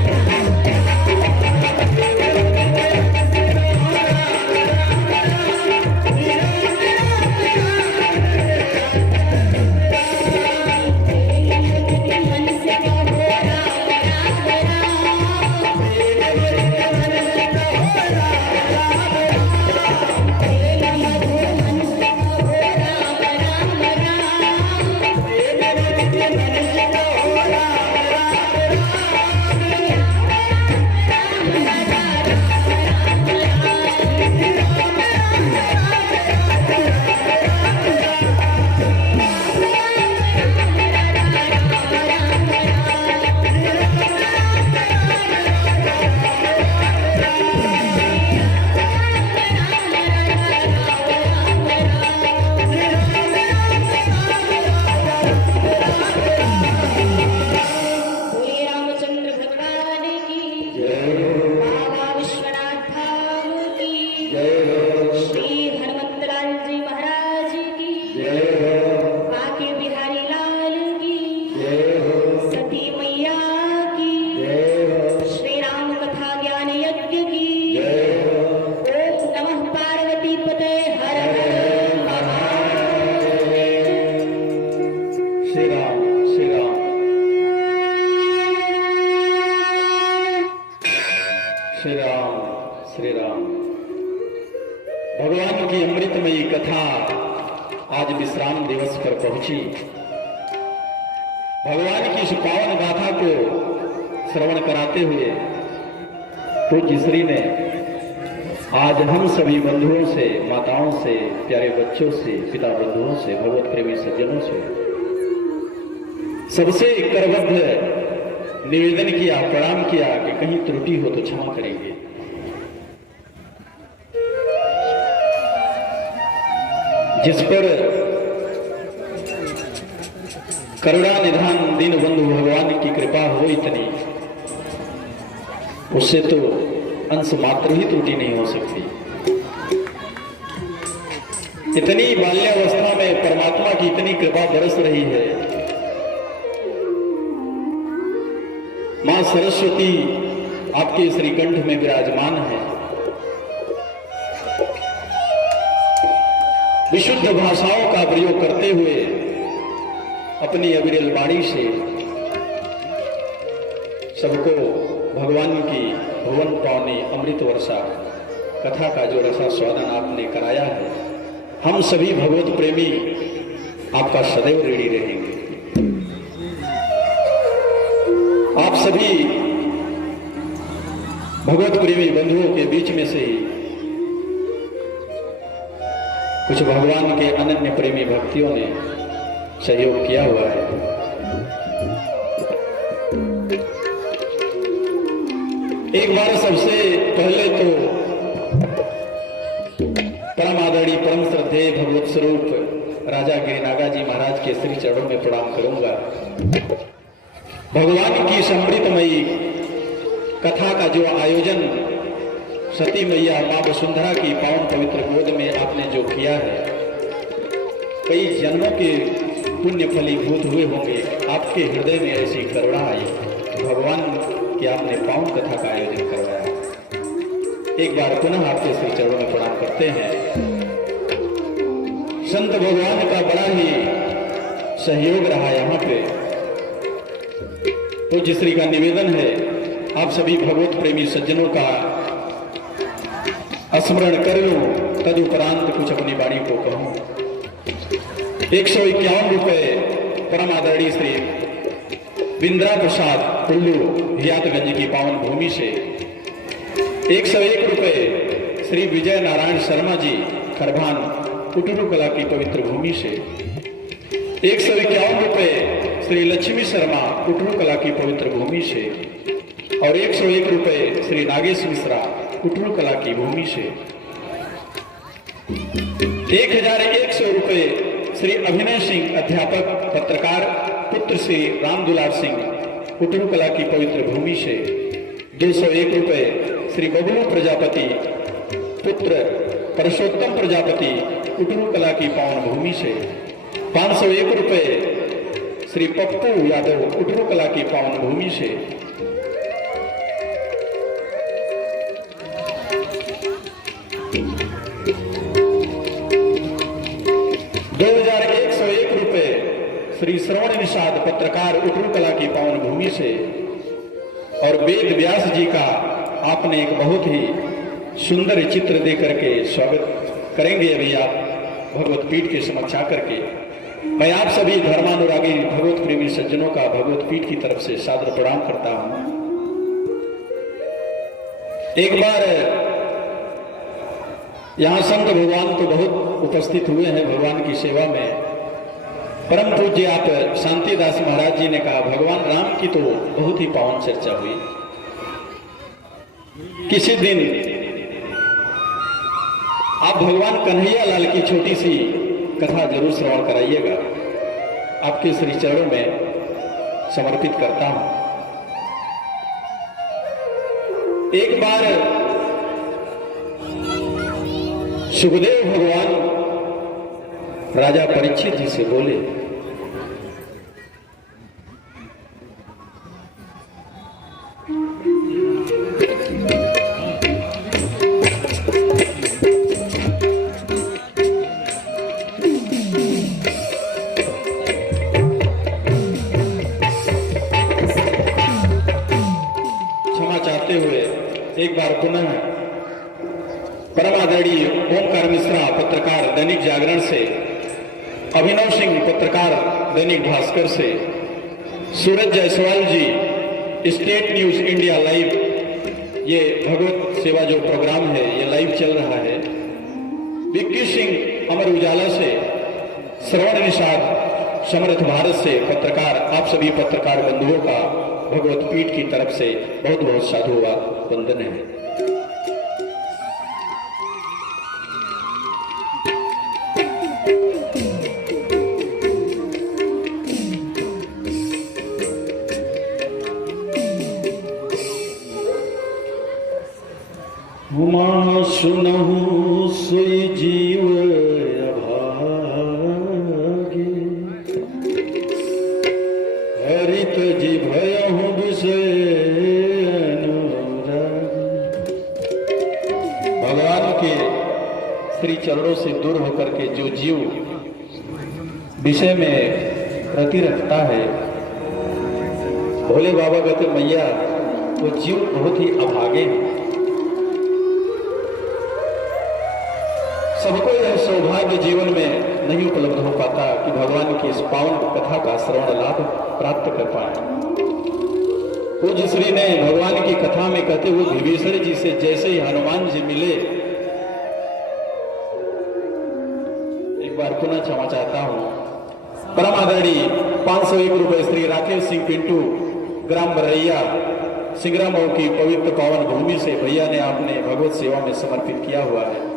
श्री हनुमंतलाल जी महाराज की, बाके बिहारी लाल की, सती मैया की, श्री राम कथा ज्ञान यज्ञ की, ओम नमः पार्वती पते हर हर महादेव। श्री राम श्री राम श्री राम श्री राम। भगवान की अमृतमयी कथा आज विश्राम दिवस पर पहुंची। भगवान की इस पावन गाथा को श्रवण कराते हुए पूज्य श्री ने आज हम सभी बंधुओं से, माताओं से, प्यारे बच्चों से, पिता बंधुओं से, भगवत प्रेमी सज्जनों से सबसे करबद्ध निवेदन किया, प्रणाम किया कि कहीं त्रुटि हो तो क्षमा करेंगे। जिस पर करुणा निधान दीन बंधु भगवान की कृपा हो इतनी, उससे तो अंश मात्र ही त्रुटि नहीं हो सकती। इतनी बाल्यावस्था में परमात्मा की इतनी कृपा बरस रही है। मां सरस्वती आपके श्रीकंठ में विराजमान है। विशुद्ध भाषाओं का प्रयोग करते हुए अपनी अविरल वाणी से सबको भगवान की भुवन पावनी अमृत वर्षा कथा का जो रसा स्वादन आपने कराया है, हम सभी भगवत प्रेमी आपका सदैव ऋणी रहेंगे। आप सभी भगवत प्रेमी बंधुओं के बीच में से ही कुछ भगवान के अनन्य प्रेमी भक्तियों ने सहयोग किया हुआ है। एक बार सबसे पहले तो परम आदरणीय परम श्रद्धेय भगवत स्वरूप राजा गिरिनागा जी महाराज के श्री चरणों में प्रणाम करूंगा। भगवान की समृद्धमयी कथा का जो आयोजन सती मैया मां वसुंधरा की पावन पवित्र गोद में आपने जो किया है, कई जन्मों के पुण्य फलीभूत हुए होंगे। आपके हृदय में ऐसी करुणा आई, भगवान की आपने पावन कथा का आयोजन करवाया। एक बार पुनः आपके श्री चरणों में प्रणाम करते हैं। संत भगवान का बड़ा ही सहयोग रहा यहाँ पे। पूज्य श्री का निवेदन है, आप सभी भगवत प्रेमी सज्जनों का स्मरण कर लूं, तदुपरांत कुछ अपनी वाणी को कहूं। 151 रुपए परम आदरणीय श्री बिंद्रा प्रसाद कुल्लू हियातगंज की पावन भूमि से, 101 रुपए श्री विजय नारायण शर्मा जी खरभान कुटुरु कला की पवित्र भूमि से, 151 रुपए श्री लक्ष्मी शर्मा कुटुरु कला की पवित्र भूमि से और 101 रुपए श्री नागेश मिश्रा कुटुरु कला की भूमि से, 1100 रुपए श्री अभिनय सिंह अध्यापक पत्रकार पुत्र श्री रामदुलार सिंह कुटुरु कला की पवित्र भूमि से, 201 रुपए श्री बबलू प्रजापति पुत्र परशोत्तम प्रजापति कुटुरु कला की पावन भूमि से, 501 रुपए श्री पप्पू यादव कुटुरु कला की पावन भूमि से, 2101 रुपए श्री श्रवण निषाद पत्रकार कुटुरु कला की पावन भूमि से और वेद व्यास जी का आपने एक बहुत ही सुंदर चित्र दे करके स्वागत करेंगे। अभी आप भगवत पीठ के समक्ष आकर के मैं आप सभी धर्मानुरागी भगवत प्रेमी सज्जनों का भगवत पीठ की तरफ से सादर प्रणाम करता हूं। एक बार यहां संत भगवान तो बहुत उपस्थित हुए हैं भगवान की सेवा में। परम पूज्य आप शांतिदास महाराज जी ने कहा, भगवान राम की तो बहुत ही पावन चर्चा हुई, किसी दिन आप भगवान कन्हैया लाल की छोटी सी कथा जरूर श्रवण कराइएगा। आपके श्री चरणों में समर्पित करता हूं। एक बार सुखदेव भगवान राजा परीक्षित जी से बोले, क्षमा चाहते हुए एक बार पुनः परम आदरणीय ओमकार मिश्रा पत्रकार दैनिक जागरण से, अभिनव सिंह पत्रकार दैनिक भास्कर से, सूरज जायसवाल जी स्टेट न्यूज इंडिया लाइव, ये भगवत सेवा जो प्रोग्राम है ये लाइव चल रहा है। विक्की सिंह अमर उजाला से, श्रवण निषाद समर्थ भारत से पत्रकार, आप सभी पत्रकार बंधुओं का भगवत पीठ की तरफ से बहुत बहुत साधुवाद वंदन है। उमा सुनहु सोई जीव अभागे, हरित जी भयहु विषय अनुरागी। भगवान के श्री चरणों से दूर होकर के जो जीव विषय में रति रखता है, भोले बाबा कहते मैया वो जीव बहुत ही अभागे हैं। सबको यह सौभाग्य जीवन में नहीं उपलब्ध हो पाता कि भगवान की इस पावन कथा का श्रवण लाभ प्राप्त कर पाए। पूज्य श्री ने भगवान की कथा में कहते हुए विभीषण जी से जैसे ही हनुमान जी मिले, एक बार पुनः क्षमा चाहता हूं, परम आदरणीय 501 रुपए श्री राकेश सिंह पिंटू, ग्राम बरैया, सिंगरा मऊ की पवित्र पावन भूमि से भैया ने आपने भगवत सेवा में समर्पित किया हुआ है।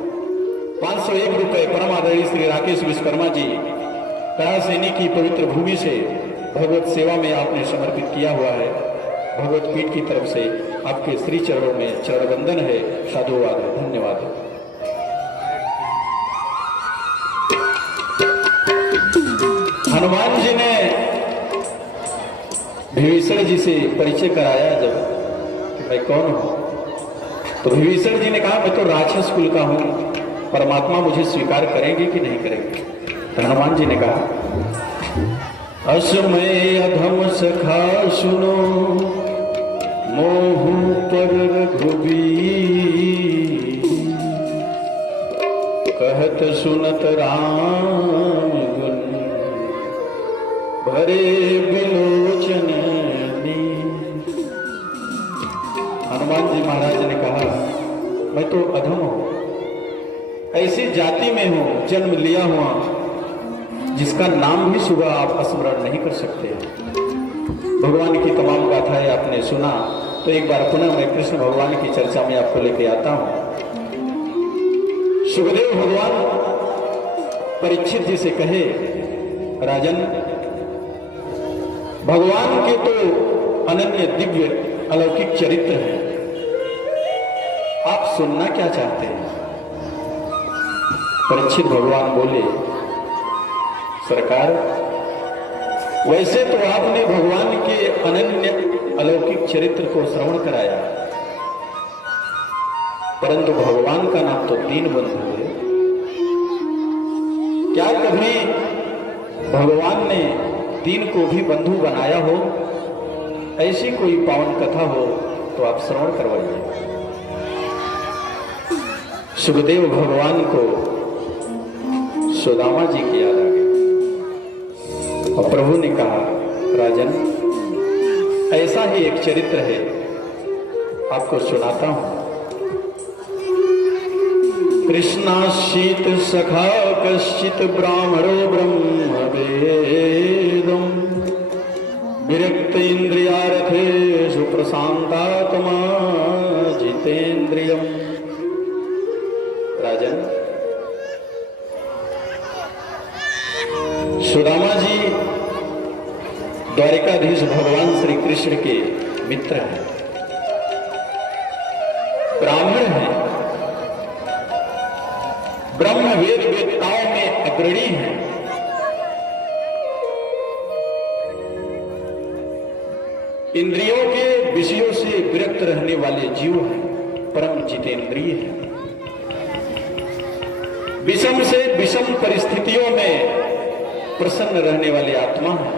501 रुपए परम आदरणीय श्री राकेश विश्वकर्मा जी, करासैनी की पवित्र भूमि से भगवत सेवा में आपने समर्पित किया हुआ है। भगवत पीठ की तरफ से आपके श्री चरणों में चरण वंदन है, साधुवाद है, धन्यवाद है। हनुमान जी ने विभीषण जी से परिचय कराया जब कि मैं कौन हूं, तो विभीषण जी ने कहा मैं तो राक्षस कुल का हूं, परमात्मा मुझे स्वीकार करेंगे कि नहीं करेंगे। तो हनुमान जी ने कहा, असमय अधम सखा सुनो, मोह पर रघुबीर, कहत सुनत राम गुण, भरे बिलोचन नीर। हनुमान जी महाराज ने कहा मैं तो अधम हूं, ऐसी जाति में हूं, जन्म लिया हुआ जिसका नाम भी सुबह आप स्मरण नहीं कर सकते। भगवान की तमाम गाथाएं आपने सुना, तो एक बार पुनः मैं कृष्ण भगवान की चर्चा में आपको लेके आता हूं। सुखदेव भगवान परीक्षित जी से कहे, राजन भगवान के तो अनन्य दिव्य अलौकिक चरित्र हैं, आप सुनना क्या चाहते हैं। परीक्षित भगवान बोले, सरकार वैसे तो आपने भगवान के अनन्य अलौकिक चरित्र को श्रवण कराया, परंतु भगवान का नाम तो दीनबंधु है। क्या कभी भगवान ने दीन को भी बंधु बनाया हो? ऐसी कोई पावन कथा हो तो आप श्रवण करवाइए। सुखदेव भगवान को सुदामा जी की याद आ गई और प्रभु ने कहा, राजन ऐसा ही एक चरित्र है, आपको सुनाता हूं। कृष्णाशीत सखा कश्चित ब्राह्मणो ब्रह्मवेदम, विरक्त इंद्रियार्थेषु प्रशांतात्मा जितेन्द्रियम। राजन सुदामा जी द्वारिकाधीश भगवान श्री कृष्ण के मित्र हैं, ब्राह्मण हैं, ब्रह्म वेद वेदताओं में अग्रणी हैं। इंद्रियों के विषयों से विरक्त रहने वाले जीव हैं, परम जितेंद्रिय हैं। विषम से विषम परिस्थितियों में प्रसन्न रहने वाली आत्मा है।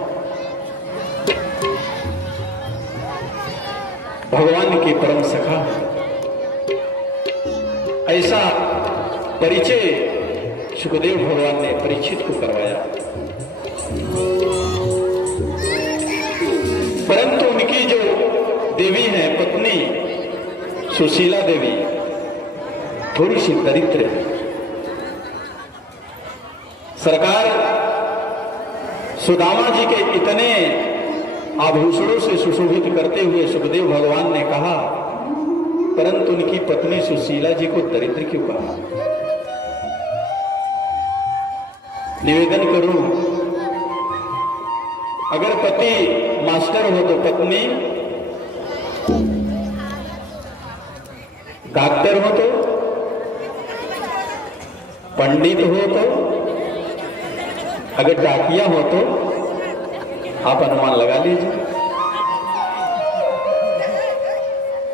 भगवान की परम सखा है। ऐसा परिचय सुखदेव भगवान ने परीक्षित को करवाया। परंतु उनकी जो देवी है पत्नी सुशीला देवी थोड़ी सी दरिद्र है। सरकार सुदामा जी के इतने आभूषणों से सुशोभित करते हुए सुखदेव भगवान ने कहा, परंतु उनकी पत्नी सुशीला जी को दरिद्र क्यों कहा? निवेदन करूं, अगर पति मास्टर हो तो पत्नी डॉक्टर हो तो, पंडित हो तो, अगर डाकिया हो तो आप अनुमान लगा लीजिए।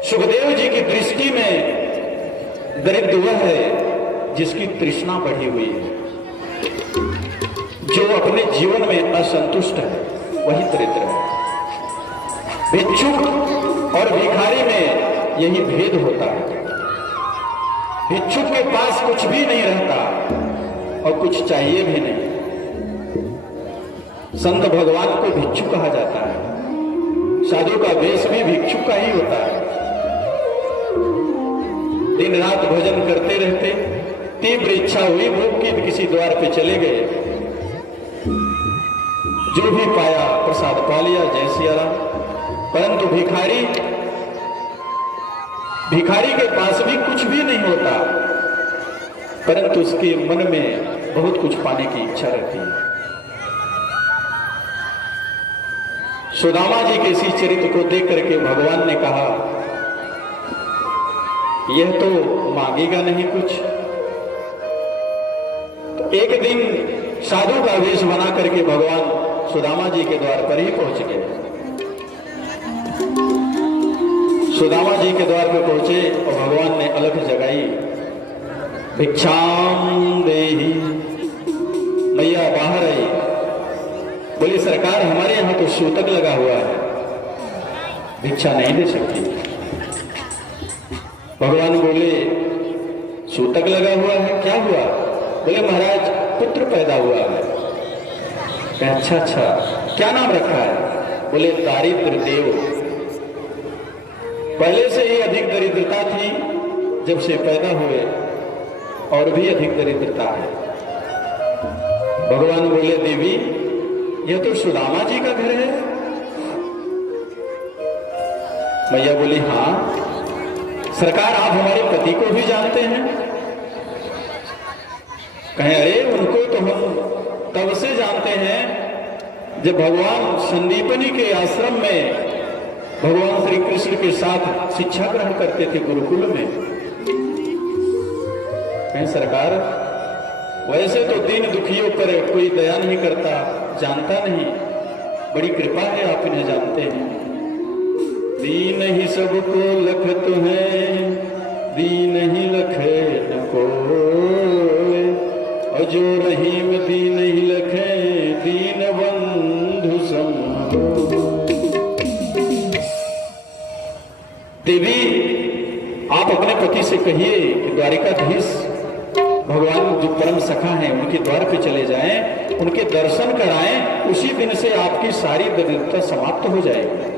सुखदेव जी की दृष्टि में दरिद्र वह है जिसकी तृष्णा बढ़ी हुई है, जो अपने जीवन में असंतुष्ट है, वही दरिद्र है। भिक्षुक और भिखारी में यही भेद होता है। भिक्षुक के पास कुछ भी नहीं रहता और कुछ चाहिए भी नहीं। संत भगवान को भिक्षु कहा जाता है। साधु का वेश भी भिक्षु का ही होता है। दिन रात भजन करते रहते, तीव्र इच्छा हुई भूख की, किसी द्वार पे चले गए, जो भी पाया प्रसाद पा लिया, जय सिया राम। परंतु भिखारी के पास भी कुछ भी नहीं होता, परंतु उसके मन में बहुत कुछ पाने की इच्छा रहती है। सुदामा जी के इसी चरित्र को देख करके भगवान ने कहा, यह तो मांगेगा नहीं कुछ। तो एक दिन साधु का वेश बना करके भगवान सुदामा जी के द्वार पर ही पहुंच गए। सुदामा जी के द्वार पर पहुंचे और भगवान ने अलख जगाई, भिक्षाम देहि। मैया बाहर आई, बोली सरकार हमारे यहां तो सूतक लगा हुआ है, भिक्षा नहीं दे सकती। भगवान बोले सूतक लगा हुआ है, क्या हुआ? बोले महाराज पुत्र पैदा हुआ है। अच्छा अच्छा, क्या नाम रखा है? बोले दारिद्र देव। पहले से ही अधिक दरिद्रता थी, जब से पैदा हुए और भी अधिक दरिद्रता है। भगवान बोले देवी यह तो सुदामा जी का घर है। मैया बोली हाँ सरकार, आप हमारे पति को भी जानते हैं? कहें अरे उनको तो हम तब से जानते हैं जब भगवान संदीपनी के आश्रम में भगवान श्री कृष्ण के साथ शिक्षा ग्रहण करते थे गुरुकुल में। कहें सरकार वैसे तो दीन दुखियों पर कोई दया नहीं करता, जानता नहीं, बड़ी कृपा है आप इन्हें जानते हैं। दीन ही सबको लखत है, दीन ही लखे न कोय, और जो रहीम दीन ही लखे, दीन बंधु सम। देवी आप अपने पति से कहिए कि द्वारिकाधीश भगवान जो परम सखा हैं उनके द्वार पे चले जाएं, उनके दर्शन कराएं, उसी दिन से आपकी सारी दरिद्रता समाप्त हो जाएगी।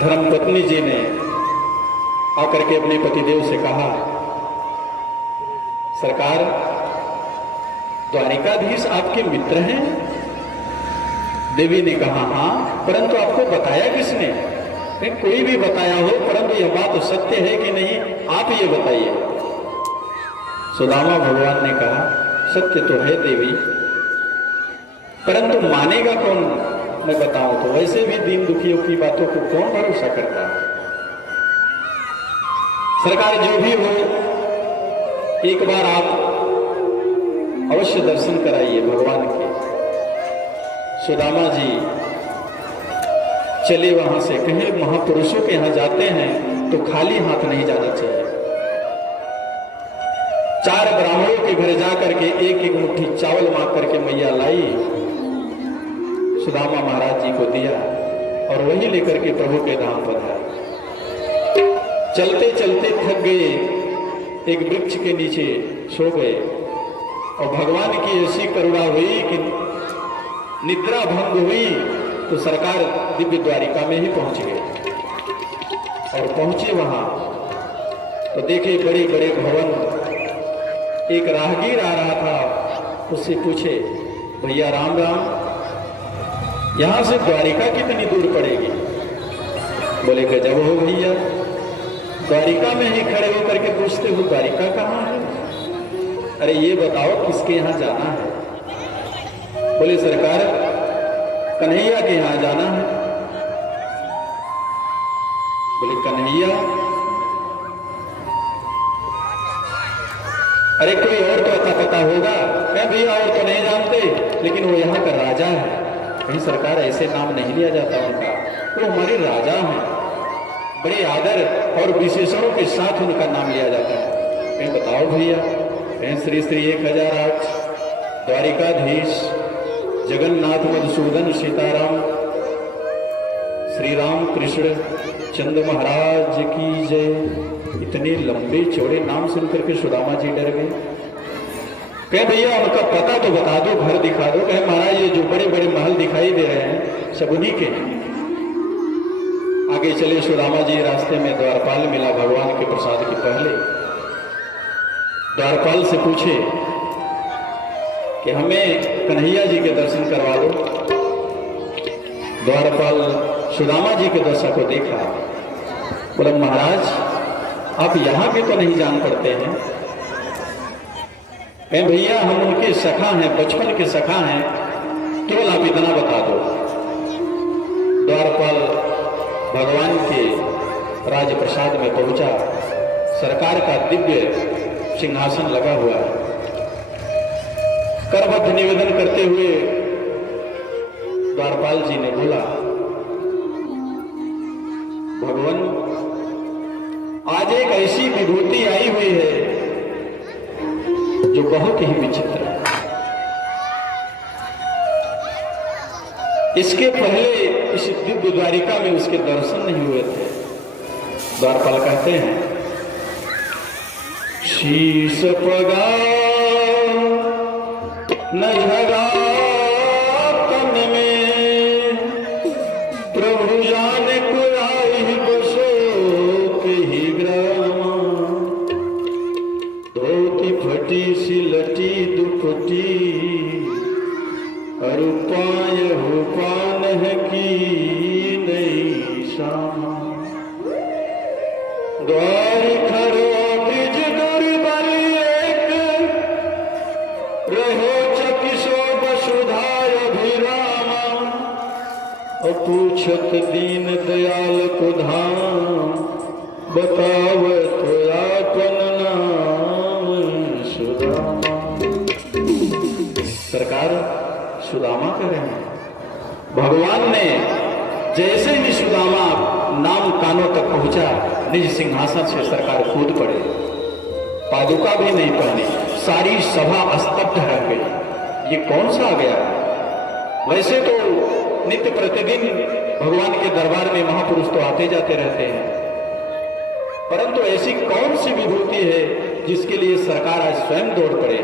धर्मपत्नी जी ने आकर के अपने पतिदेव से कहा, सरकार द्वारिकाधीश आपके मित्र हैं? देवी ने कहा हाँ, परंतु आपको बताया किसने? कोई भी बताया हो, परंतु यह बात सत्य है कि नहीं आप ये बताइए। सुदामा भगवान ने कहा सत्य तो है देवी, परंतु मानेगा कौन मैं बताऊं तो? वैसे भी दीन दुखियों की बातों को कौन भरोसा करता है? सरकार जो भी हो, एक बार आप अवश्य दर्शन कराइए भगवान के। सुदामा जी चले वहां से, कहीं महापुरुषों के यहां जाते हैं तो खाली हाथ नहीं जाना चाहिए। 4 ब्राह्मणों के घर जाकर के एक एक मुट्ठी चावल मांग करके मैया लाई, सुदामा महाराज जी को दिया और वही लेकर के प्रभु के धाम पधारे। चलते चलते थक गए, एक वृक्ष के नीचे सो गए और भगवान की ऐसी करुणा हुई कि निद्रा भंग हुई तो सरकार दिव्य द्वारिका में ही पहुंच गए। और पहुंचे वहां तो देखे बड़े बड़े भवन। एक राहगीर आ रहा था, उससे पूछे, भैया राम राम, यहां से द्वारिका कितनी दूर पड़ेगी? बोले गजब हो भैया, द्वारिका में ही खड़े होकर के पूछते हो द्वारिका कहाँ है? अरे ये बताओ किसके यहां जाना है? बोले सरकार कन्हैया के यहां जाना है। बोले कन्हैया? अरे कोई और तो पता होगा। मैं भैया और तो नहीं जानते, लेकिन वो यहाँ का राजा है। कहीं सरकार ऐसे नाम नहीं लिया जाता उनका, वो हमारे राजा हैं, बड़े आदर और विशेषणों के साथ उनका नाम लिया जाता है। कहीं बताओ भैया। कहीं श्री श्री 1008 द्वारिकाधीश जगन्नाथ मधुसूदन सीताराम श्री राम कृष्ण चंद्र महाराज की जय। इतने लंबे चौड़े नाम सुनकर के सुदामा जी डर गए। कहे भैया उनका पता तो बता दो, घर दिखा दो। कहे महाराज ये जो बड़े बड़े महल दिखाई दे रहे हैं सब उन्हीं के। आगे चले सुदामा जी, रास्ते में द्वारपाल मिला भगवान के प्रसाद के पहले। द्वारपाल से पूछे कि हमें कन्हैया जी के दर्शन करवा दो। द्वारपाल सुदामा जी के दशा को देखा, बोला महाराज आप यहां के तो नहीं जान पड़ते हैं। कहे भैया हम उनके सखा हैं, बचपन के सखा हैं, केवल आप इतना बता दो। द्वारपाल भगवान के राज प्रसाद में पहुंचा। सरकार का दिव्य सिंहासन लगा हुआ है। करबद्ध निवेदन करते हुए द्वारपाल जी ने बोला, भगवान आज एक ऐसी विभूति आई हुई है जो बहुत ही विचित्र है। इसके पहले इस दिव्य द्वारिका में उसके दर्शन नहीं हुए थे। द्वारपाल कहते हैं, शीश पगा न झगा तन में, प्रभु जाने कुराई बसो ही ग्राम। धोती फटी सी लटी दुपटी, अरु पाय हो पान है की नई शाम। द्वार खरो ब्रिज दुर्बल एक, रहो चकिसो वसुधाय अभिरामा। पूछत दीन दयाल को धाम, बतावत आपन नाम सुदामा। सरकार सुदामा कह रहे हैं। भगवान ने जैसे ही सुदामा नाम कानों तक पहुंचा, निज सिंहासन से सरकार कूद पड़े। पादुका भी नहीं पहनी, सारी सभा स्तब्ध रह गई। ये कौन सा आ गया? वैसे तो नित्य प्रतिदिन भगवान के दरबार में महापुरुष तो आते जाते रहते हैं, परंतु ऐसी कौन सी विभूति है जिसके लिए सरकार आज स्वयं दौड़ पड़े?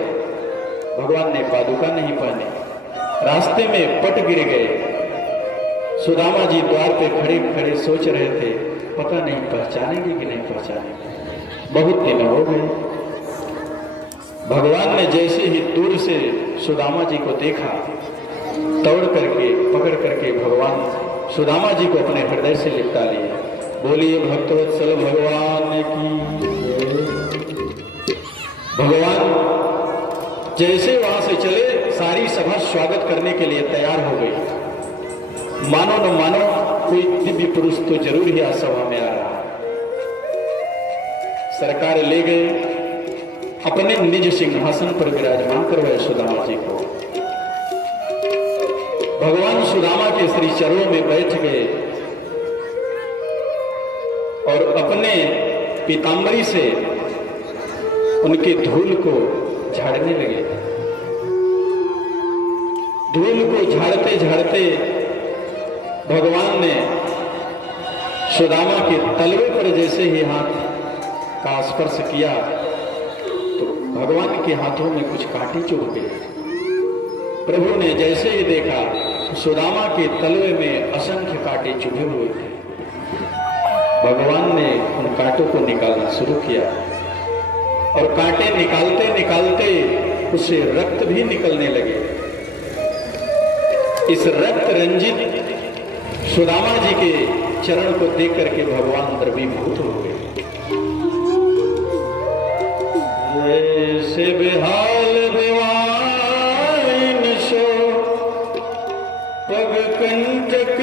भगवान ने पादुका नहीं पहने, रास्ते में पट गिर गए। सुदामा जी द्वार पे खड़े खड़े सोच रहे थे, पता नहीं पहचानेंगे कि नहीं पहचानेंगे। बहुत दिन हो गए। भगवान ने जैसे ही दूर से सुदामा जी को देखा, तोड़ करके पकड़ करके भगवान सुदामा जी को अपने हृदय से लिपटा लिया। बोलिए भक्तवत्सल भगवान की। भगवान जैसे वहां से चले, सारी सभा स्वागत करने के लिए तैयार हो गई। मानो न मानो कोई दिव्य पुरुष तो जरूर ही आज सभा में आ रहा है। सरकार ले गए, अपने निज सिंहासन पर विराजमान करवाए सुदामा जी को। भगवान सुदामा के श्री चरणों में बैठ गए और अपने पीतांबरी से उनके धूल को झाड़ने लगे। धूल को झाड़ते झाड़ते भगवान ने सुदामा के तलवे पर जैसे ही हाथ का स्पर्श किया तो भगवान के हाथों में कुछ कांटे चुभ गए। प्रभु ने जैसे ही देखा सुदामा के तलवे में असंख्य कांटे चुभे हुए थे। भगवान ने उन कांटों को निकालना शुरू किया और कांटे निकालते निकालते उससे रक्त भी निकलने लगे। इस रक्त रंजित सुदामा जी के चरण को देख करके भगवान द्रवीभूत हो गए। जैसे बेहाल बेवाइन सो पग कंटक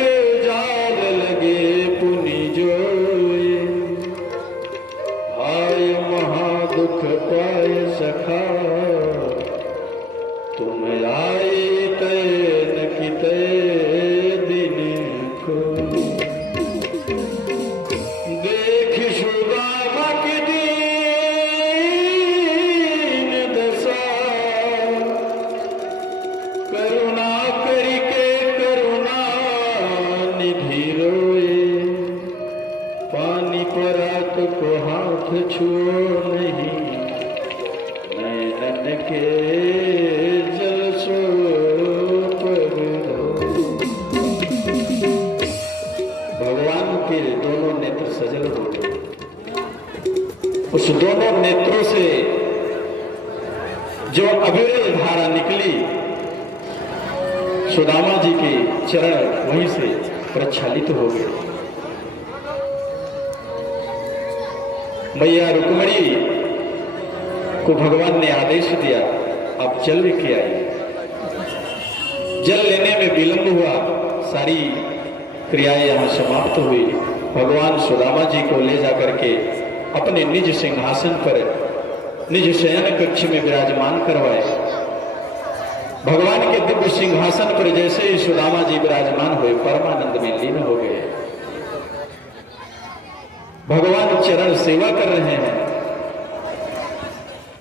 जाल लगे पुनि जोए, आय महादुख पाय सखा तुम आए तय न कितय दिन को। देख सुदामा की दीन दशा, करुणा करके करुणा निधि रोए, पानी परात को हाथ छुओ नहीं, नैनन के जल सो पर धो। भगवान के दोनों नेत्र सजल हो गए। उस दोनों नेत्रों से जो अविरल धारा निकली, सुदामा जी के चरण वहीं से प्रक्षालित हो गए। मैया रुक्मिणी को भगवान ने आदेश दिया, आप जल लेके आइए। जल लेने में विलंब हुआ, सारी क्रियाएं यहां समाप्त हुई। भगवान सुदामा जी को ले जाकर के अपने निज सिंहासन पर निज शयन कक्ष में विराजमान करवाए। भगवान के दिव्य सिंहासन पर जैसे ही सुदामा जी विराजमान हुए, परमानंद में लीन हो गए। भगवान चरण सेवा कर रहे हैं।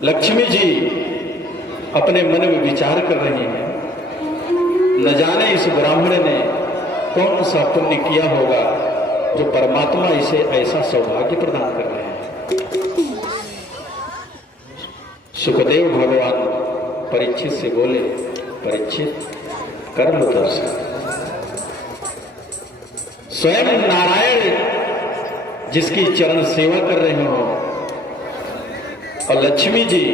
लक्ष्मी जी अपने मन में विचार कर रही हैं, न जाने इस ब्राह्मण ने कौन सा पुण्य किया होगा जो परमात्मा इसे ऐसा सौभाग्य प्रदान कर रहे हैं। सुखदेव भगवान परीक्षित से बोले, परीक्षित कर लो दर्शन। स्वयं नारायण जिसकी चरण सेवा कर रहे हो और लक्ष्मी जी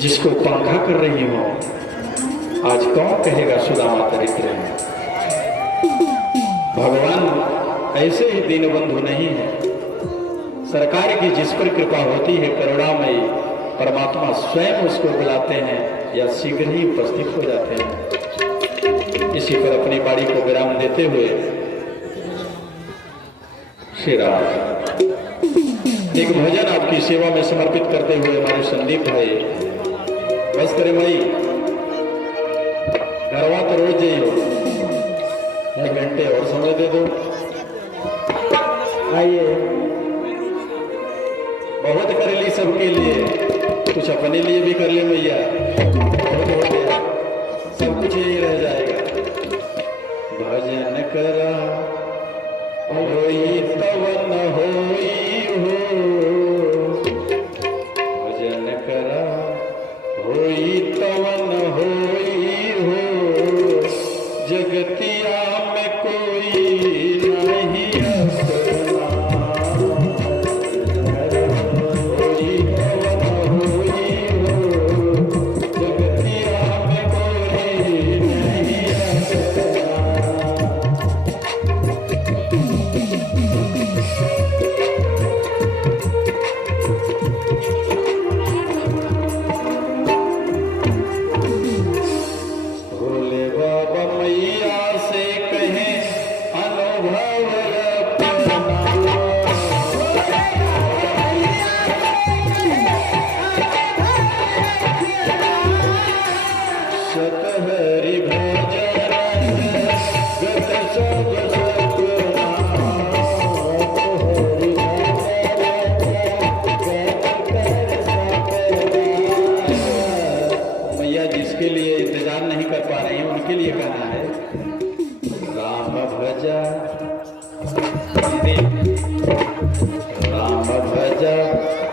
जिसको पंखा कर रही हो, आज कौन कहेगा सुदामा दरिद्र है। भगवान ऐसे ही दीनबंधु नहीं है। सरकार की जिस पर कृपा होती है करुणामयी, परमात्मा स्वयं उसको बुलाते हैं या शीघ्र ही उपस्थित हो जाते हैं। इसी पर अपनी बाड़ी को विराम देते हुए श्री राम एक भजन आपकी सेवा में समर्पित करते हुए हमारे संदीप भाई, बस करे भाई, घरवा तो रोज जाइए, 1 घंटे और समय दे दो। आइए, बहुत कर ली सबके लिए, कुछ अपने लिए भी कर ले भैया, बहुत हो गया, सब कुछ यही रह जाएगा। भजन करा होई तब न होई हो, भजन करा होई तब न होई हो, जगतिया में कोई नहीं असना। होई तब न होई हो, जगतिया में कोई नहीं असना।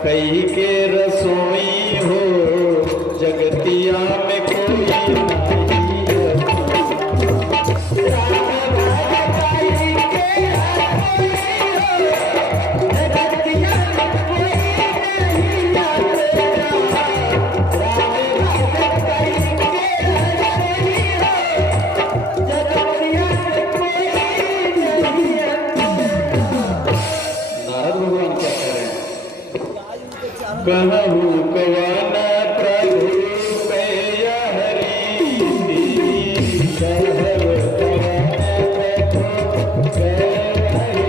कई के रसोई हो जगतिया में कोई नहीं कहूँ कवन प्रभु कय हरि कहव कवन प्रभु कय हरि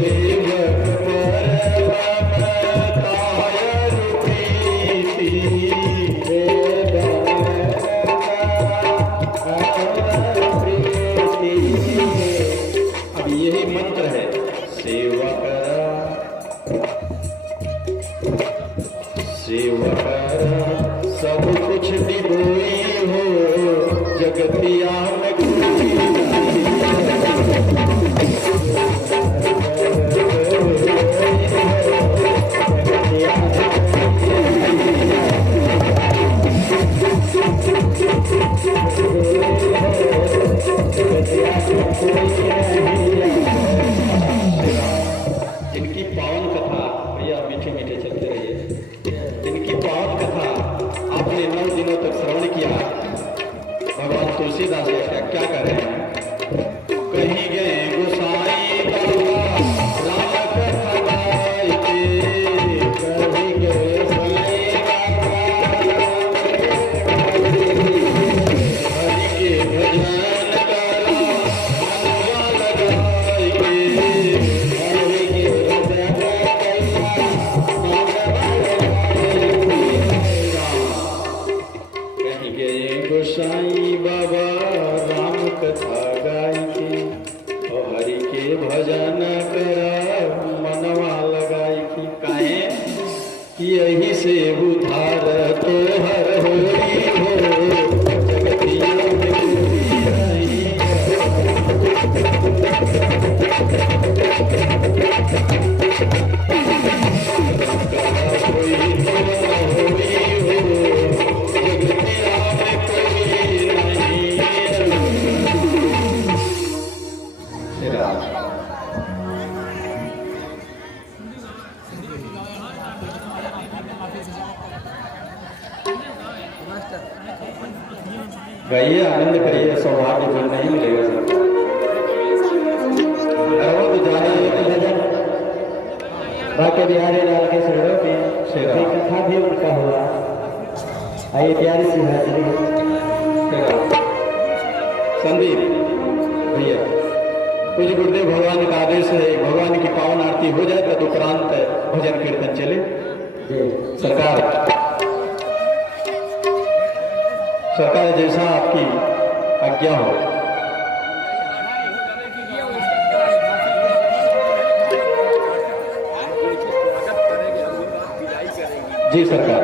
सेवक परम तायर प्रीति अब यही मंत्र है सेवा सब कुछ निभोई हो जगतिया में कोई जिनकी पावन कथा भैया मीठे मीठे चलते रहिए। जिनकी पावन कथा आपने 9 दिनों तक श्रवण किया, भगवान तुलसीदास क्या कर रहे हैं? कहीं गए गोसाई बाबा राम कथा गाय के, कहीं गए गोसाई बाबा हरि के भजन करा अनुवा लगाई के, हरि के गोसाई बाबा राम कथा गाय के और हरि के भजन करा मनवा लगाई की काहे कि यही से उधार तो हर होई हो जगतिया में कोई नहीं। गाइए, आनंद करिए, सौभाग्य जो नहीं मिलेगा सबको। तो जाना बाकी बिहारी लाल के शरणों में कथा भी उनका हुआ। आइए प्यारी सी हाजिरी संदीप भैया, कुछ गुरुदेव भगवान का आदेश है, भगवान की पावन आरती हो जाए तो उपरांत भजन कीर्तन चले। सरकार जैसा आपकी आज्ञा हो। जी सरकार।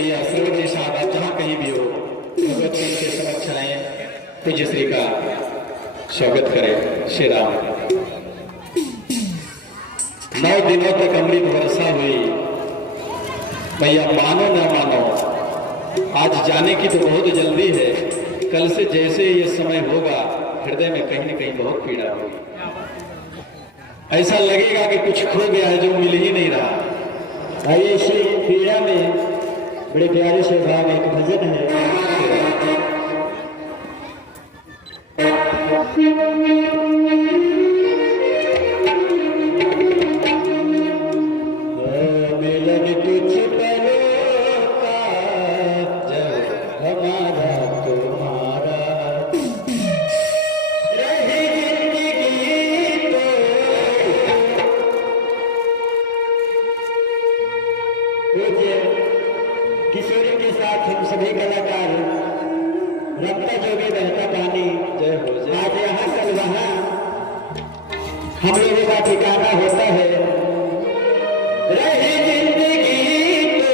प्रिय श्रवण जी साहब, आप जहाँ कहीं भी हो, भगवत के समक्ष आए, पूज्य श्री का स्वागत करें। श्री राम। 9 दिनों तक अमृत वर्षा हुई, भैया मानो न मानो, आज जाने की तो बहुत जल्दी है, कल से जैसे ये समय होगा हृदय में कहीं न कहीं बहुत पीड़ा होगी। ऐसा लगेगा कि कुछ खो गया है जो मिल ही नहीं रहा। आइए इसी पीड़ा में बड़े प्यारे से भाव एक भजन है। मिलन कुछ पलों का हमारा तुम्हारा रही जिंदगी तो पूज्य किशोरी के साथ हम सभी कलाकार रमता जोगे बहता पानी जय हो जय। आज यहाँ कल वहाँ हम लोगों का ठिकाना होता है। रही जिंदगी तो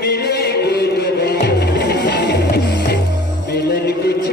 मिलेगी दोबारा, मिलन कुछ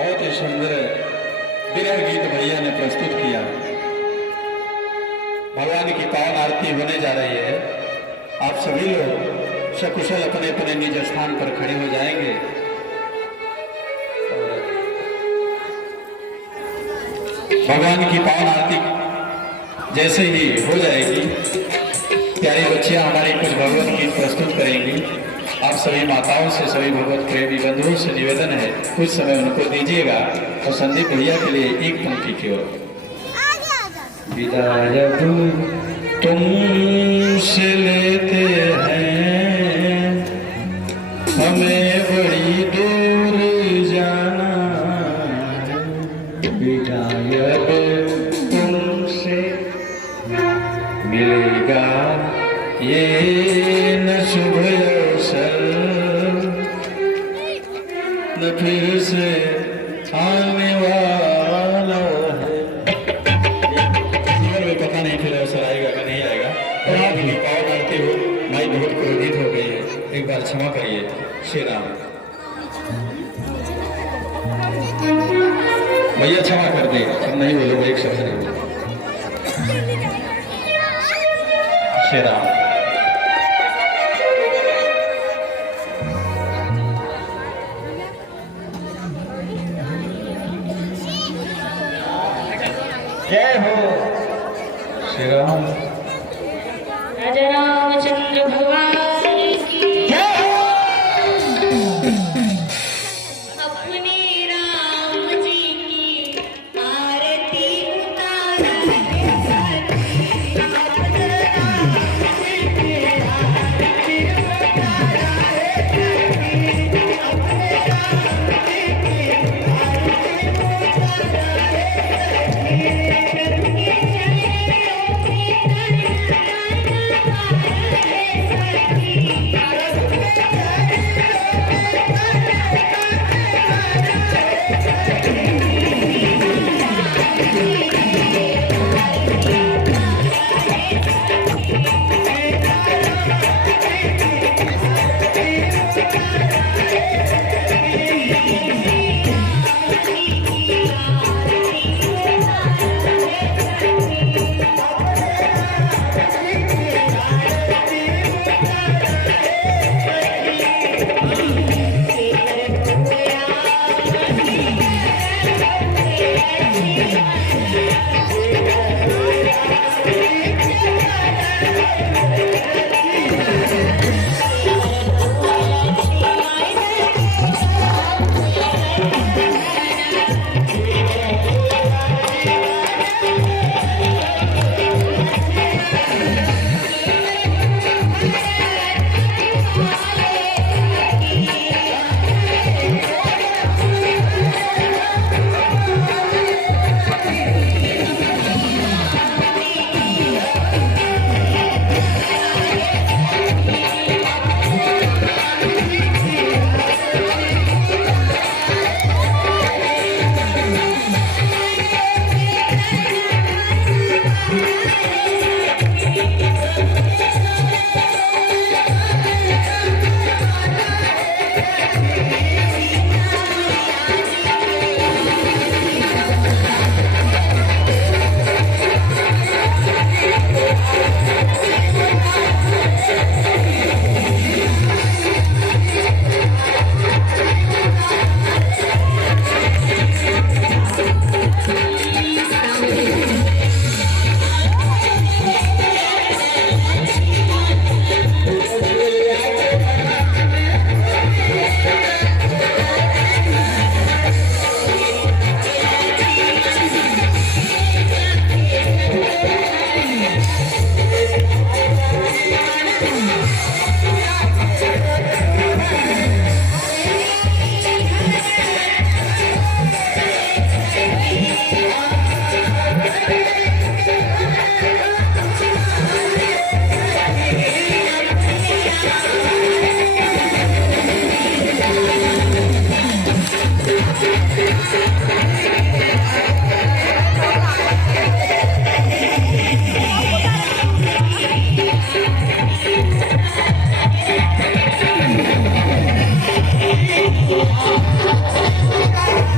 बहुत ही सुंदर विरह गीत भैया ने प्रस्तुत किया। भगवान की पावन आरती होने जा रही है। आप सभी लोग सकुशल अपने अपने निज स्थान पर खड़े हो जाएंगे। भगवान की पावन आरती जैसे ही हो जाएगी, प्यारी बच्चियां हमारी कुछ भगवत गीत प्रस्तुत करेंगी। आप सभी माताओं से, सभी भगवत प्रेमी बंधुओं से निवेदन है, कुछ समय उनको दीजिएगा और संदीप भैया के लिए एक पंक्ति की ओर। विदाई तुमसे लेते हैं, हमें बड़ी दूर जाना। विदाई तुमसे मिलेगा ये न शुभ अवसर, न फिर से आने वाला है। जीवन में पता नहीं फिर अवसर आएगा कि नहीं आएगा। और आप भी पावन आरती हो, माई बहुत क्रोधित हो गई है, एक बार क्षमा करिए। श्री राम। भैया क्षमा कर दे, हम नहीं बोलोगे एक शब्द नहीं। श्री राम। जय हो श्री राम। राजा रामचंद्र भगवान की जय। अपने राम जी की आरती उतारा है सखी, अपने राम जी की आरती उतारा है सखी, अपने राम जी की आरती उतारा है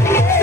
Thank you.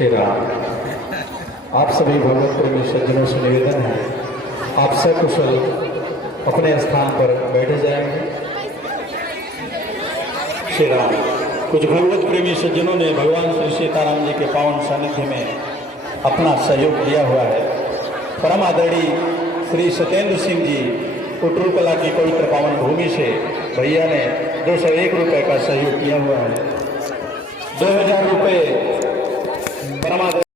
श्री राम। आप सभी भगवत प्रेमी सज्जनों से निवेदन है, आप सकुशल अपने स्थान पर बैठे जाएंगे। श्री राम। कुछ भगवत प्रेमी सज्जनों ने भगवान श्री सीताराम जी के पावन सानिध्य में अपना सहयोग दिया हुआ है। परम आदरणीय श्री सत्येंद्र सिंह जी उटरू कला की पवित्र पावन भूमि से भैया ने 201 रुपये का सहयोग किया हुआ है। 2000 रुपये परम